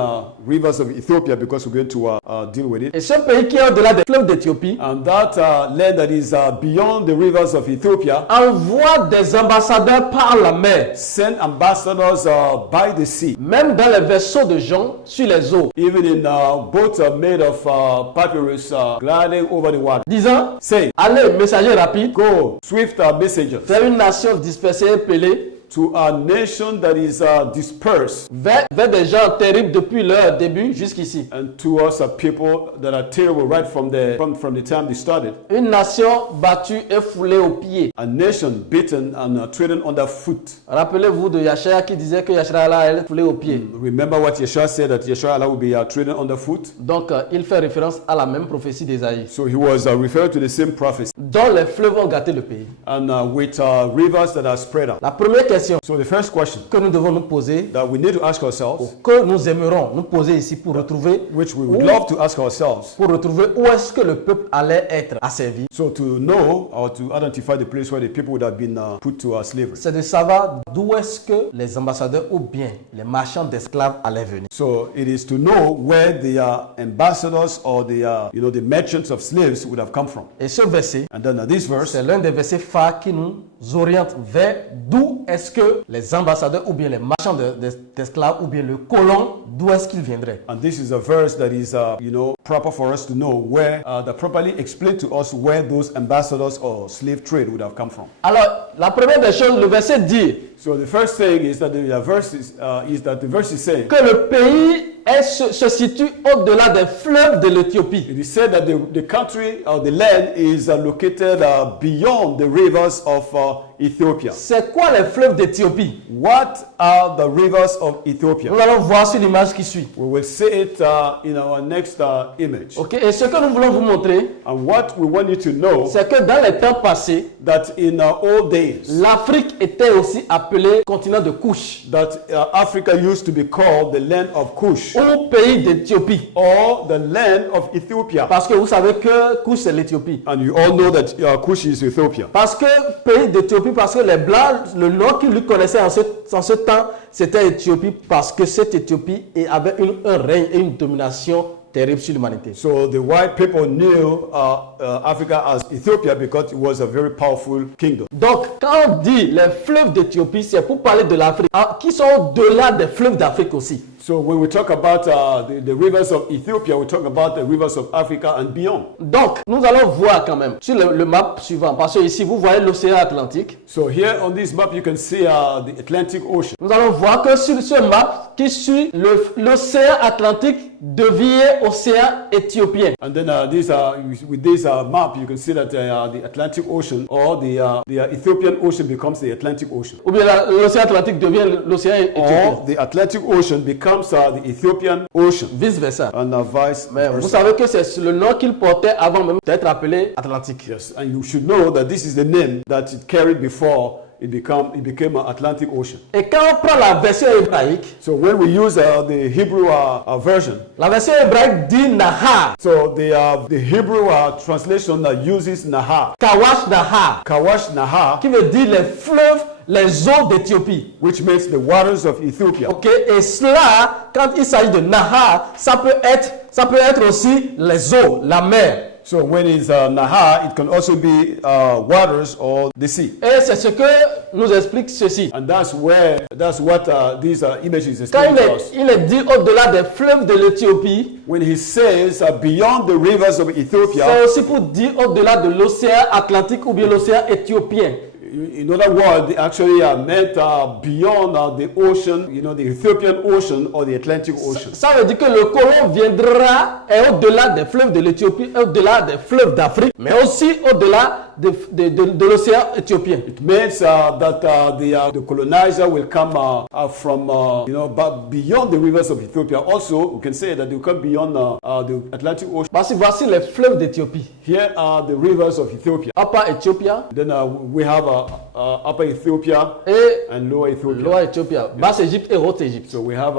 rivers of Ethiopia because we're going to deal with it. Et ce pays qui est au-delà des fleuves d'Éthiopie And that land that is beyond the rivers of Ethiopia envoie des ambassadeurs par la mer, send ambassadors by the sea, même dans les vaisseaux de gens sur les eaux, even in boats made of papyrus gliding over the water. disant, Say, allez, messager rapide, go, swift messengers, vers une nation dispersée et pelée, to a nation that is dispersed, vers des gens terribles depuis leur début jusqu'ici. and to us a people that are terrible right from the time they started. Une nation battue et foulée aux pieds. A nation beaten and trodden underfoot. Rappelez-vous de Yashaya qui disait que Yashaya elle est foulée aux pieds. Remember what Yeshua said, that Yeshua Allah will be trodden underfoot. Donc il fait référence à la même prophétie d'Ésaïe. So he was referring to the same prophecy, Dont les fleuves ont gâté le pays. and with rivers that are spread out. La première question So the first question que nous devons nous poser, that we need to ask ourselves, que nous aimerons nous poser ici pour retrouver, which we would love to ask ourselves, où est-ce que le peuple allait être asservi, so to know or to identify the place where the people would have been put to slavery. c'est de savoir d'où est-ce que les ambassadeurs ou bien les marchands d'esclaves allaient venir. So it is to know where the ambassadors or the merchants of slaves would have come from. Et ce verset, And then this verse c'est l'un des versets phares qui nous oriente vers d'où est-ce que les ambassadeurs ou bien les marchands d'esclaves ou bien le colon, d'où est-ce qu'ils viendraient. And this is a verse that is, proper for us to know where, that properly explain to us where those ambassadors or slave trade would have come from. Alors, la première des choses, le verset dit So the first thing is that the verse is saying que le pays se situe au-delà des fleuves de l'Éthiopie. it is said that the country or the land is located beyond the rivers of Ethiopia. C'est quoi les fleuves d'Éthiopie? What are the rivers of Ethiopia? Nous allons voir sur l'image qui suit. We will see it in our next image. Ok, et ce que nous voulons vous montrer, And what we want you to know, c'est que dans les temps passés, that in old days, l'Afrique était aussi appelée continent de Couche that Africa used to be called the land of Cush, ou pays d'Éthiopie. or the land of Ethiopia. Parce que vous savez que Couche c'est l'Éthiopie. And you all know that Cush is Ethiopia. Parce que pays d'Éthiopie, parce que les Blancs, le nom qu'ils lui connaissaient en ce temps, c'était Éthiopie, parce que cette Éthiopie avait un règne et une domination terrible sur l'humanité. So the white people knew Africa as Ethiopia because it was a very powerful kingdom. Donc, quand on dit les fleuves d'Éthiopie, c'est pour parler de l'Afrique, qui sont au-delà des fleuves d'Afrique aussi. So when we talk about the rivers of Ethiopia, we talk about the rivers of Africa and beyond. Donc, nous allons voir quand même sur le map suivant, parce que ici, vous voyez l'océan Atlantique. So here on this map, you can see the Atlantic Ocean. Nous allons voir que sur ce map qui suit, l'océan Atlantique devient océan éthiopien. And then with this map, you can see that the Atlantic Ocean or the Ethiopian Ocean becomes the Atlantic Ocean. Ou bien l'océan Atlantique devient l'océan éthiopien. Or the Atlantic Ocean becomes the Ethiopian Ocean. Vice versa. And vice Mais versa. vous savez que c'est le nom qu'il portait avant même d'être appelé Atlantique. Yes, and you should know that this is the name that it carried before it became an Atlantic Ocean. Et quand on prend la version hébraïque, So when we use the Hebrew version, la version hébraïque dit Nahar, so the Hebrew translation uses Nahar, Kawash Nahar, Kawash Nahar, qui veut dire les fleuves, les eaux d'Éthiopie. which means the waters of Ethiopia. Ok, et cela, quand il s'agit de Nahar, ça peut être aussi les eaux, la mer. So when it's Nahar, it can also be waters or the sea. Et c'est ce que nous explique ceci. And that's what these images Quand explain to us. il est dit au-delà des fleuves de l'Éthiopie, When he says beyond the rivers of c'est Ethiopia, aussi pour dire au-delà de l'océan Atlantique ou bien l'océan éthiopien. in other words, they actually meant beyond the ocean, the Ethiopian Ocean or the Atlantic Ocean. Ça veut dire que le colon viendra et au-delà des fleuves de l'Éthiopie, au-delà des fleuves d'Afrique, mais aussi au-delà de l'océan éthiopien. It means that the colonizer will come from beyond the rivers of Ethiopia. Also, we can say that they will come beyond the Atlantic Ocean. Parce que voici les fleuves d'Éthiopie. Here are the rivers of Ethiopia. Upper Ethiopia. Then we have Upper Ethiopia and Lower Ethiopia. Lower Ethiopia. Basse Égypte et Haute Égypte. So we have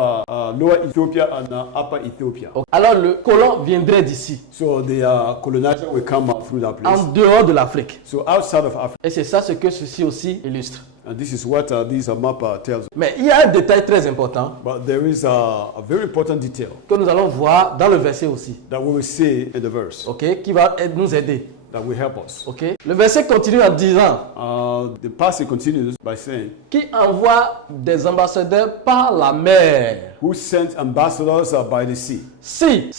Lower Ethiopia and Upper Ethiopia. Okay. Alors le colon viendrait d'ici. So the colonizer will come through that place. En dehors de l'Afrique. So outside of Africa. Et c'est ça ce que ceci aussi illustre. And this is what this map tells us. Mais il y a un détail très important. But there is a very important detail que nous allons voir dans le verset aussi. That we will see in the verse. Ok, qui va nous aider. That will help us. Ok. Le verset continue en disant. The passage continues by saying. Qui envoie des ambassadeurs par la mer. Who sent ambassadors by the sea. Si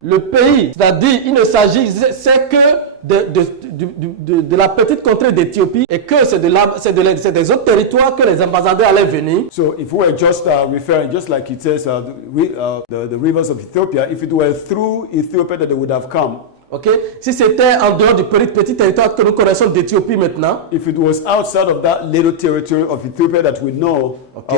le pays, c'est-à-dire il ne s'agit c'est que de la petite contrée d'Éthiopie et que c'est des autres territoires que les ambassadeurs allaient venir. So if we were just referring, just like it says, the rivers of Ethiopia, if it were through Ethiopia that they would have come. Ok, si c'était en dehors du petit territoire que nous connaissons d'Éthiopie maintenant. If it was outside of that little territory of Ethiopia that we know,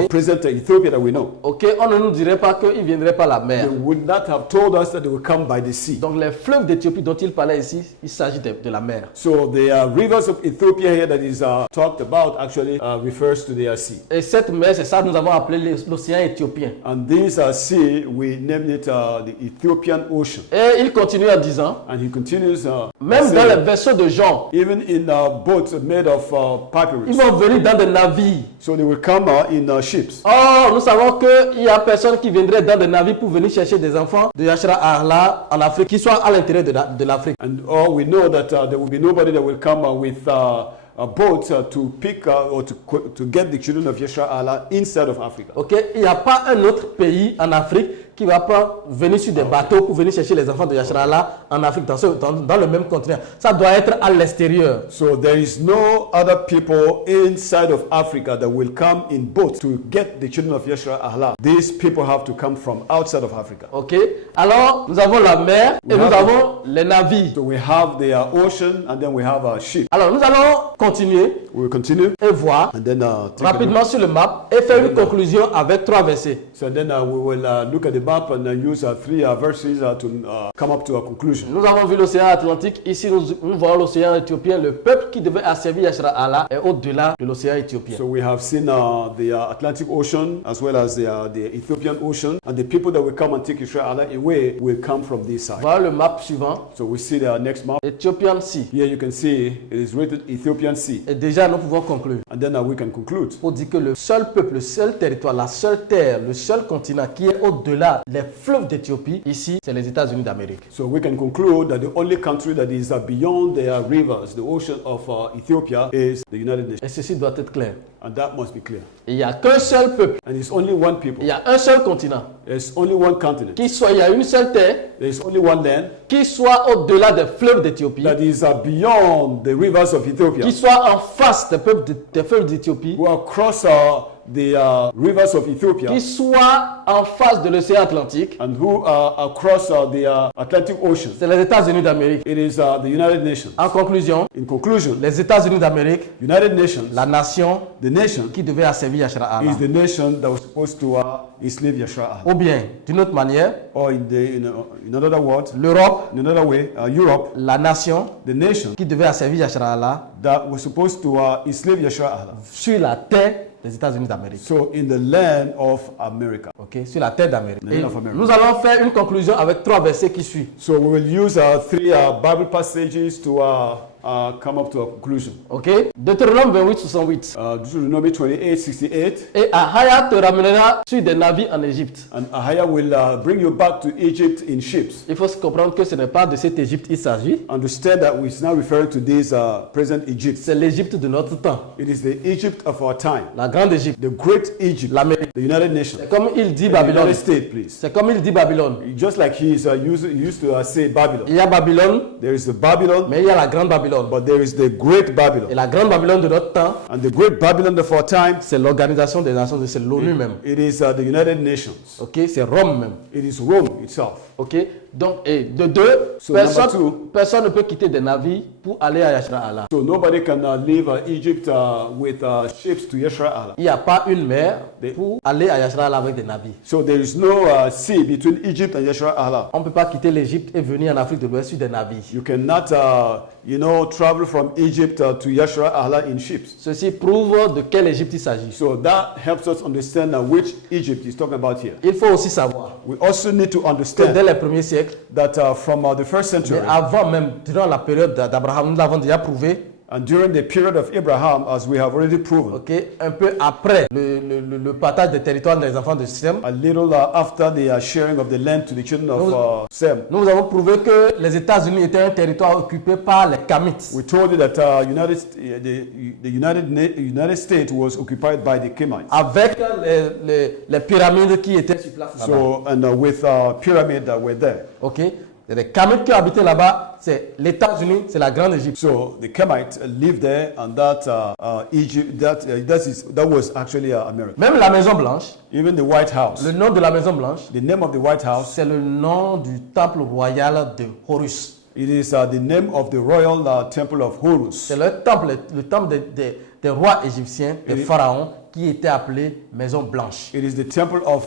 present Ethiopia that we know. Ok, on ne nous dirait pas qu'ils viendraient par la mer. They would not have told us that they would come by the sea. Donc les fleuves d'Éthiopie dont il parlait ici, il s'agit de la mer. So the rivers of Ethiopia here that is talked about actually refers to the sea. Et cette mer, c'est ça que nous avons appelé l'océan éthiopien. And this sea, we named it the Ethiopian Ocean. Et il continue en disant. He continues, même dans les vaisseaux de Jean, even in boats made of papyrus, ils vont venir dans des navires. So they will come in ships. Oh, nous savons qu'il y a personne qui viendrait dans des navires pour venir chercher des enfants de Yashra Ahla en Afrique, qui soient à l'intérieur de l'Afrique. And we know that there will be nobody that will come with a boat to pick or to get the children of Yashra Allah inside of Africa. Ok, il n'y a pas un autre pays en Afrique qui va pas venir sur des bateaux pour venir chercher les enfants de Yashra Allah en Afrique, dans le même continent. Ça doit être à l'extérieur. So there is no other people inside of Africa that will come in boats to get the children of Yashra Allah. These people have to come from outside of Africa. Ok, alors nous avons la mer et nous avons les navires. So we have the ocean and then we have a ship. Alors nous allons continuer. We will continue et voir and then, rapidement sur le map et faire une conclusion avec 3 versets. So then we will look at the map and use 3 verses to come up to a conclusion. Nous avons vu l'océan Atlantique. Ici, nous voyons l'océan éthiopien. Le peuple qui devait asservir Yashra Allah est au-delà de l'océan éthiopien. So we have seen the Atlantic Ocean as well as the Ethiopian Ocean, and the people that will come and take Yashra Allah away will come from this side. Voilà le map suivant. So we see the next map. Ethiopian Sea. Here you can see it is rated Ethiopian Sea. Et déjà, nous pouvons conclure. And then we can conclude. Pour dire que le seul peuple, le seul territoire, la seule terre, le seul continent qui est au-delà des fleuves d'Éthiopie, ici, c'est les États-Unis d'Amérique. So we can conclude that the only country that is beyond the rivers, the ocean of Ethiopia, is the United Nations. Et ceci doit être clair. And that must be clear. Il n'y a qu'un seul peuple. And it's only one people. Il y a un seul continent. There's only one continent. Il y a une seule terre. There's only one land. Qui soit au-delà des fleuves d'Éthiopie. That is beyond the rivers of Ethiopia. Qui soit en face des fleuves d'Éthiopie. Who across the rivers of Ethiopia. Qui soit en face de l'océan Atlantique. And who across the Atlantic Ocean. C'est les États-Unis d'Amérique. It is the United Nations. En conclusion. In conclusion. Les États-Unis d'Amérique. United Nations. La nation. The nation. Qui devait asservir Yashra Allah. Is the nation that was supposed to enslave Yashra Allah. Ou bien, d'une autre manière. Or in another word. L'Europe. In another way, Europe. La nation. The nation. Qui devait asservir Yashra Allah. That was supposed to enslave Yashra Allah. Sur la terre des États-Unis d'Amérique. So in the land of America. Ok, sur la terre d'Amérique. Nous allons faire une conclusion avec 3 versets qui suivent. So we will use 3 Bible passages to come up to a conclusion. Ok. Deutéronome 28, 68. Deuteronomy 28, 68. Et Ahaya te ramènera sur des navires en Égypte. And Ahaya will bring you back to Egypt in ships. Il faut se comprendre que ce n'est pas de cette Égypte il s'agit. Understand that we are now referring to this present Egypt. C'est l'Égypte de notre temps. It is the Egypt of our time. La grande Égypte. The great Egypt. L'Amérique. The United Nations. C'est comme il dit Babylone. United States, please. C'est comme il dit Babylone. Just like he used to say Babylon. Il y a Babylone. There is the Babylon. Mais il y a la grande Babylone. But there is the great Babylon. Et la grande Babylone de notre temps. And the great Babylon of our time. C'est l'organisation des nations, c'est l'ONU même. It is the United Nations. Ok, c'est Rome même. It is Rome itself. Ok. Donc, et de deux, So number two. personne ne peut quitter des navires pour aller à Yashra'Allah. So nobody can leave Egypt with ships to Yashra'Allah. Il n'y a pas une mer pour aller à Yashra'Allah avec des navires. So there is no sea between Egypt and Yashra'Allah. On ne peut pas quitter l'Égypte et venir en Afrique de l'Ouest sur des navires. You cannot, travel from Egypt to Yashra'Allah in ships. Ceci prouve de quelle Égypte il s'agit. So that helps us understand which Egypt he's talking about here. Il faut aussi savoir We also need to que dès understand les premiers siècles, that from the first century mais avant même, durant la période d'Abraham, nous l'avons déjà prouvé, and during the period of Abraham, as we have already proven, okay, un peu après le partage des territoires des enfants de Sem, a little after the sharing of the land to the children of Sem, nous avons prouvé que les États-Unis étaient un territoire occupé par les Kamites. we told you that the United States was occupied by the Kemites. Avec les pyramides qui étaient sur place là-bas. So, and with pyramids that were there. Ok? Les Kamites qui habitaient là-bas, c'est les États-Unis, c'est la grande Égypte. So the Kemites lived there, and that Egypt, that was actually America. Même la Maison Blanche, Even the White House. le nom de la Maison Blanche, The name of the White House, c'est le nom du temple royal de Horus. it is the name of the royal temple of Horus. C'est le temple des rois égyptiens, des pharaons, qui était appelé Maison Blanche. It is the temple of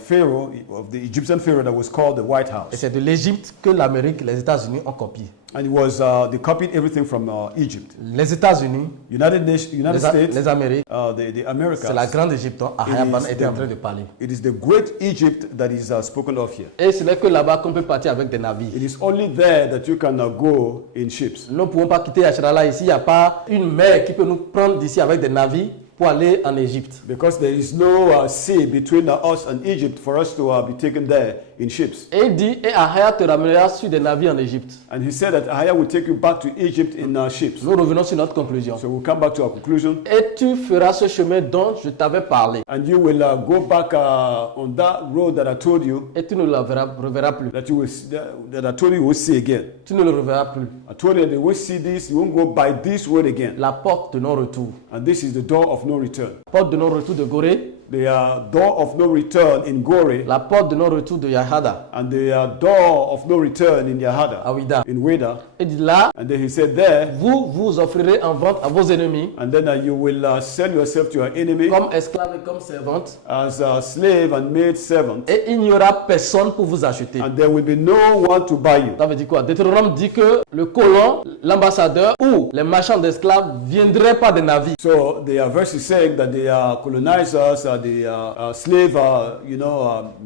Pharaoh, of the Egyptian Pharaoh, that was called the White Et House. c'est de l'Égypte que l'Amérique, les États-Unis ont copié. And it was, they copied everything from Egypt. Les États-Unis, United States, les Amériques, the Americas. c'est la grande Égypte dont Ahayaban is était the- en train de parler. It is the great Egypt that is spoken of here. Et ce n'est que là-bas qu'on peut partir avec des navires. It is only there that you can go in ships. Nous ne pouvons pas quitter Yashra'Allah ici. Il n'y a pas une mer qui peut nous prendre d'ici avec des navires pour aller en Égypte. Because there is no sea between us and Egypt for us to be taken there in ships. Et il dit, et Ahaya te ramènera sur des navires en Égypte. And he said that Ahaya will take you back to Egypt in ships. Nous revenons sur notre conclusion. So we'll come back to our conclusion. Et tu feras ce chemin dont je t'avais parlé. And you will go back on that road that I told you, Et tu ne le reverras plus. that I told you will see again. Tu ne le reverras plus. I told you that you will see this, you won't go by this road again. La porte de non-retour. And this is the door of no return. Porte de non-retour de Gorée. The door of no return in Gore, La porte de non-retour de Yahada. and the door of no return in Yahada, À Ouida. in Weda. Et dit là, And then he said there, vous offrirez en vente à vos ennemis and then you will sell yourself to your enemy comme esclave et comme servante. as a slave and maid servant, Et il n'y aura personne pour vous acheter. and there will be no one to buy you. Ça veut dire quoi? Deutéronome dit que le colon, l'ambassadeur ou les marchands d'esclaves viendraient par des navires. So the verse is saying that the colonizers, the slave,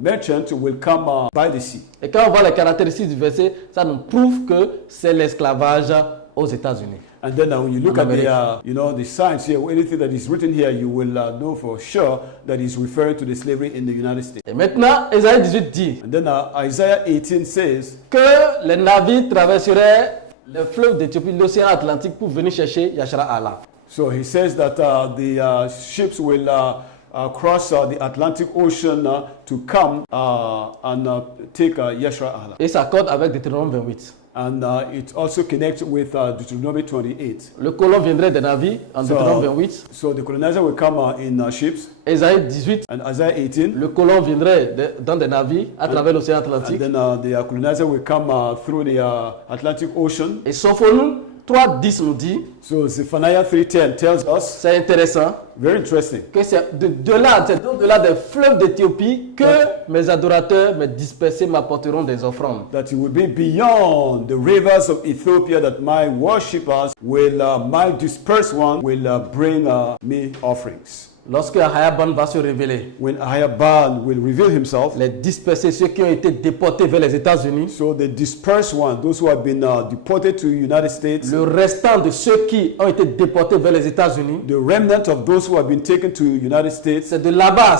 merchants will come by the sea. Et quand on voit les caractéristiques du verset, ça nous prouve que c'est l'esclavage aux États-Unis. And then when you look at America. the signs here, anything that is written here, you will know for sure that is referring to the slavery in the United States. Et maintenant, Ésaïe 18 dit And then Isaiah 18 says que les navires traverseraient le fleuve d'Éthiopie, l'océan Atlantique pour venir chercher Yashra'Allah. So he says that the ships will cross the Atlantic Ocean to come and take Yashra'Allah. Et ça accorde avec Deutéronome 28. And it also connects with Deuteronomy 28. Le colon viendrait des navires en Deutéronome 28. So the colonizer will come in ships. Ésaïe 18, And Isaiah 18. le colon viendrait dans des navires à travers l'océan And Atlantique. then the colonizer will come through the Atlantic Ocean. Et Sophonie 3.10 nous dit, So Zephaniah 3:10 tells us, c'est intéressant, very interesting, que c'est de-delà des fleuves d'Éthiopie que mes adorateurs, mes dispersés m'apporteront des offrandes. that it will be beyond the rivers of Ethiopia that my worshippers will, my dispersed one will bring me offerings. Lorsque Ahayaban va se révéler, When Ahayaban will reveal himself, les dispersés, ceux qui ont été déportés vers les États-Unis, so the dispersed one, those who have been deported to the United States, le restant de ceux qui ont été déportés vers les États-Unis, the remnant of those who have been taken to the United States, c'est de là-bas,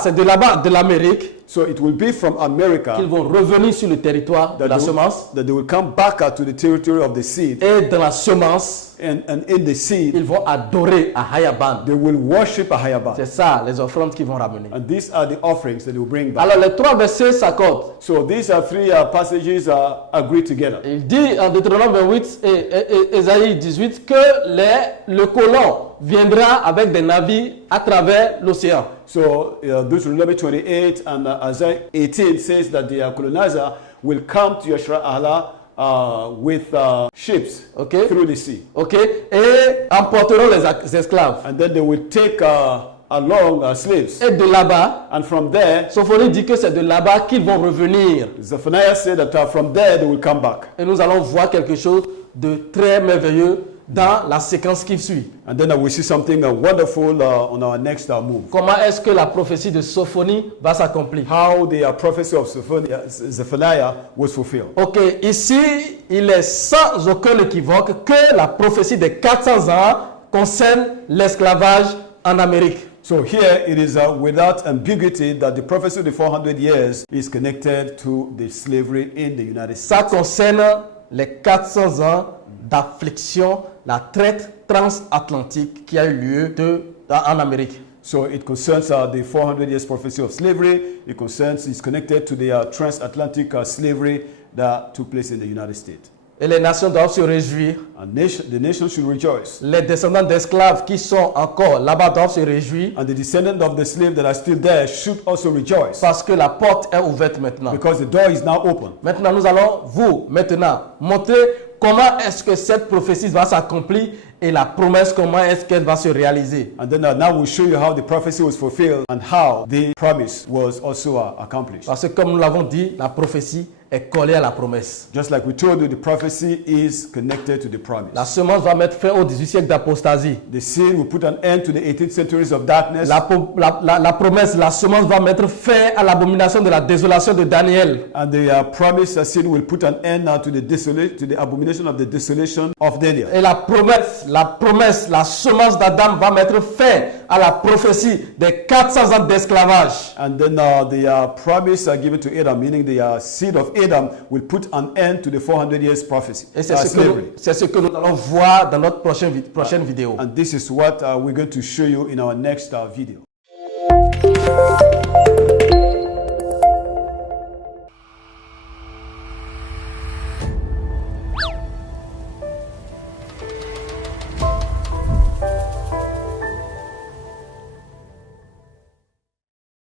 de l'Amérique, so it will be from America qu'ils vont revenir sur le territoire de la semence. that they will come back to the territory of the seed, Et dans la semence, and in the seed, ils vont adorer Ahayaban. they will worship Ahayaban. C'est ça, les offrandes qu'ils vont ramener. And these are the offerings that they will bring back. Alors les trois versets s'accordent. So these are three passages agree together. Il dit en Deutéronome 28 et Ésaïe 18 que le colon viendra avec des navires à travers l'océan. So Deuteronomy 28 and Isaiah 18 says that the colonizer will come to Yeshua Allah with ships through the sea. Et emporteront les esclaves. And then they will take along slaves. Et de là-bas, and from there, Sophonie dit que c'est de là-bas qu'ils vont revenir. Zephaniah said that from there they will come back. Et nous allons voir quelque chose de très merveilleux dans la séquence qui suit. And then we see something wonderful on our next move. Comment est-ce que la prophétie de Sophonie va s'accomplir? How the prophecy of Zephaniah was fulfilled. Ok, ici, il est sans aucun équivoque que la prophétie des 400 ans concerne l'esclavage en Amérique. So here it is without ambiguity that the prophecy of the 400 years is connected to the slavery in the United States. Ça concerne les 400 ans d'affliction, la traite transatlantique qui a eu lieu en Amérique. So it concerns the 400 years prophecy of slavery. It's connected to the transatlantic slavery that took place in the United States. Et les nations doivent se réjouir. The nation should rejoice. Les descendants d'esclaves qui sont encore là-bas doivent se réjouir. And the descendants of the slaves that are still there should also rejoice. Parce que la porte est ouverte maintenant. Because the door is now open. Maintenant, nous allons montrer comment est-ce que cette prophétie va s'accomplir et la promesse, comment est-ce qu'elle va se réaliser. And then now we'll show you how the prophecy was fulfilled and how the promise was also accomplished. Parce que comme nous l'avons dit, la prophétie est collée à la promesse. Just like we told you, the prophecy is connected to the promise. La semence va mettre fin au 18e siècle d'apostasie. The seed will put an end to the 18th centuries of darkness. La promesse, la semence va mettre fin à l'abomination de la désolation de Daniel. And the promise, the seed will put an end now to the abomination of the desolation of Daniel. Et la promesse, la semence d'Adam va mettre fin à la prophétie des 400 ans d'esclavage. And then the promise given to Adam, meaning the seed of Adam, will put an end to the 400 years prophecy. Et c'est ce que nous allons voir dans notre prochaine vidéo. And this is what we're going to show you in our next video.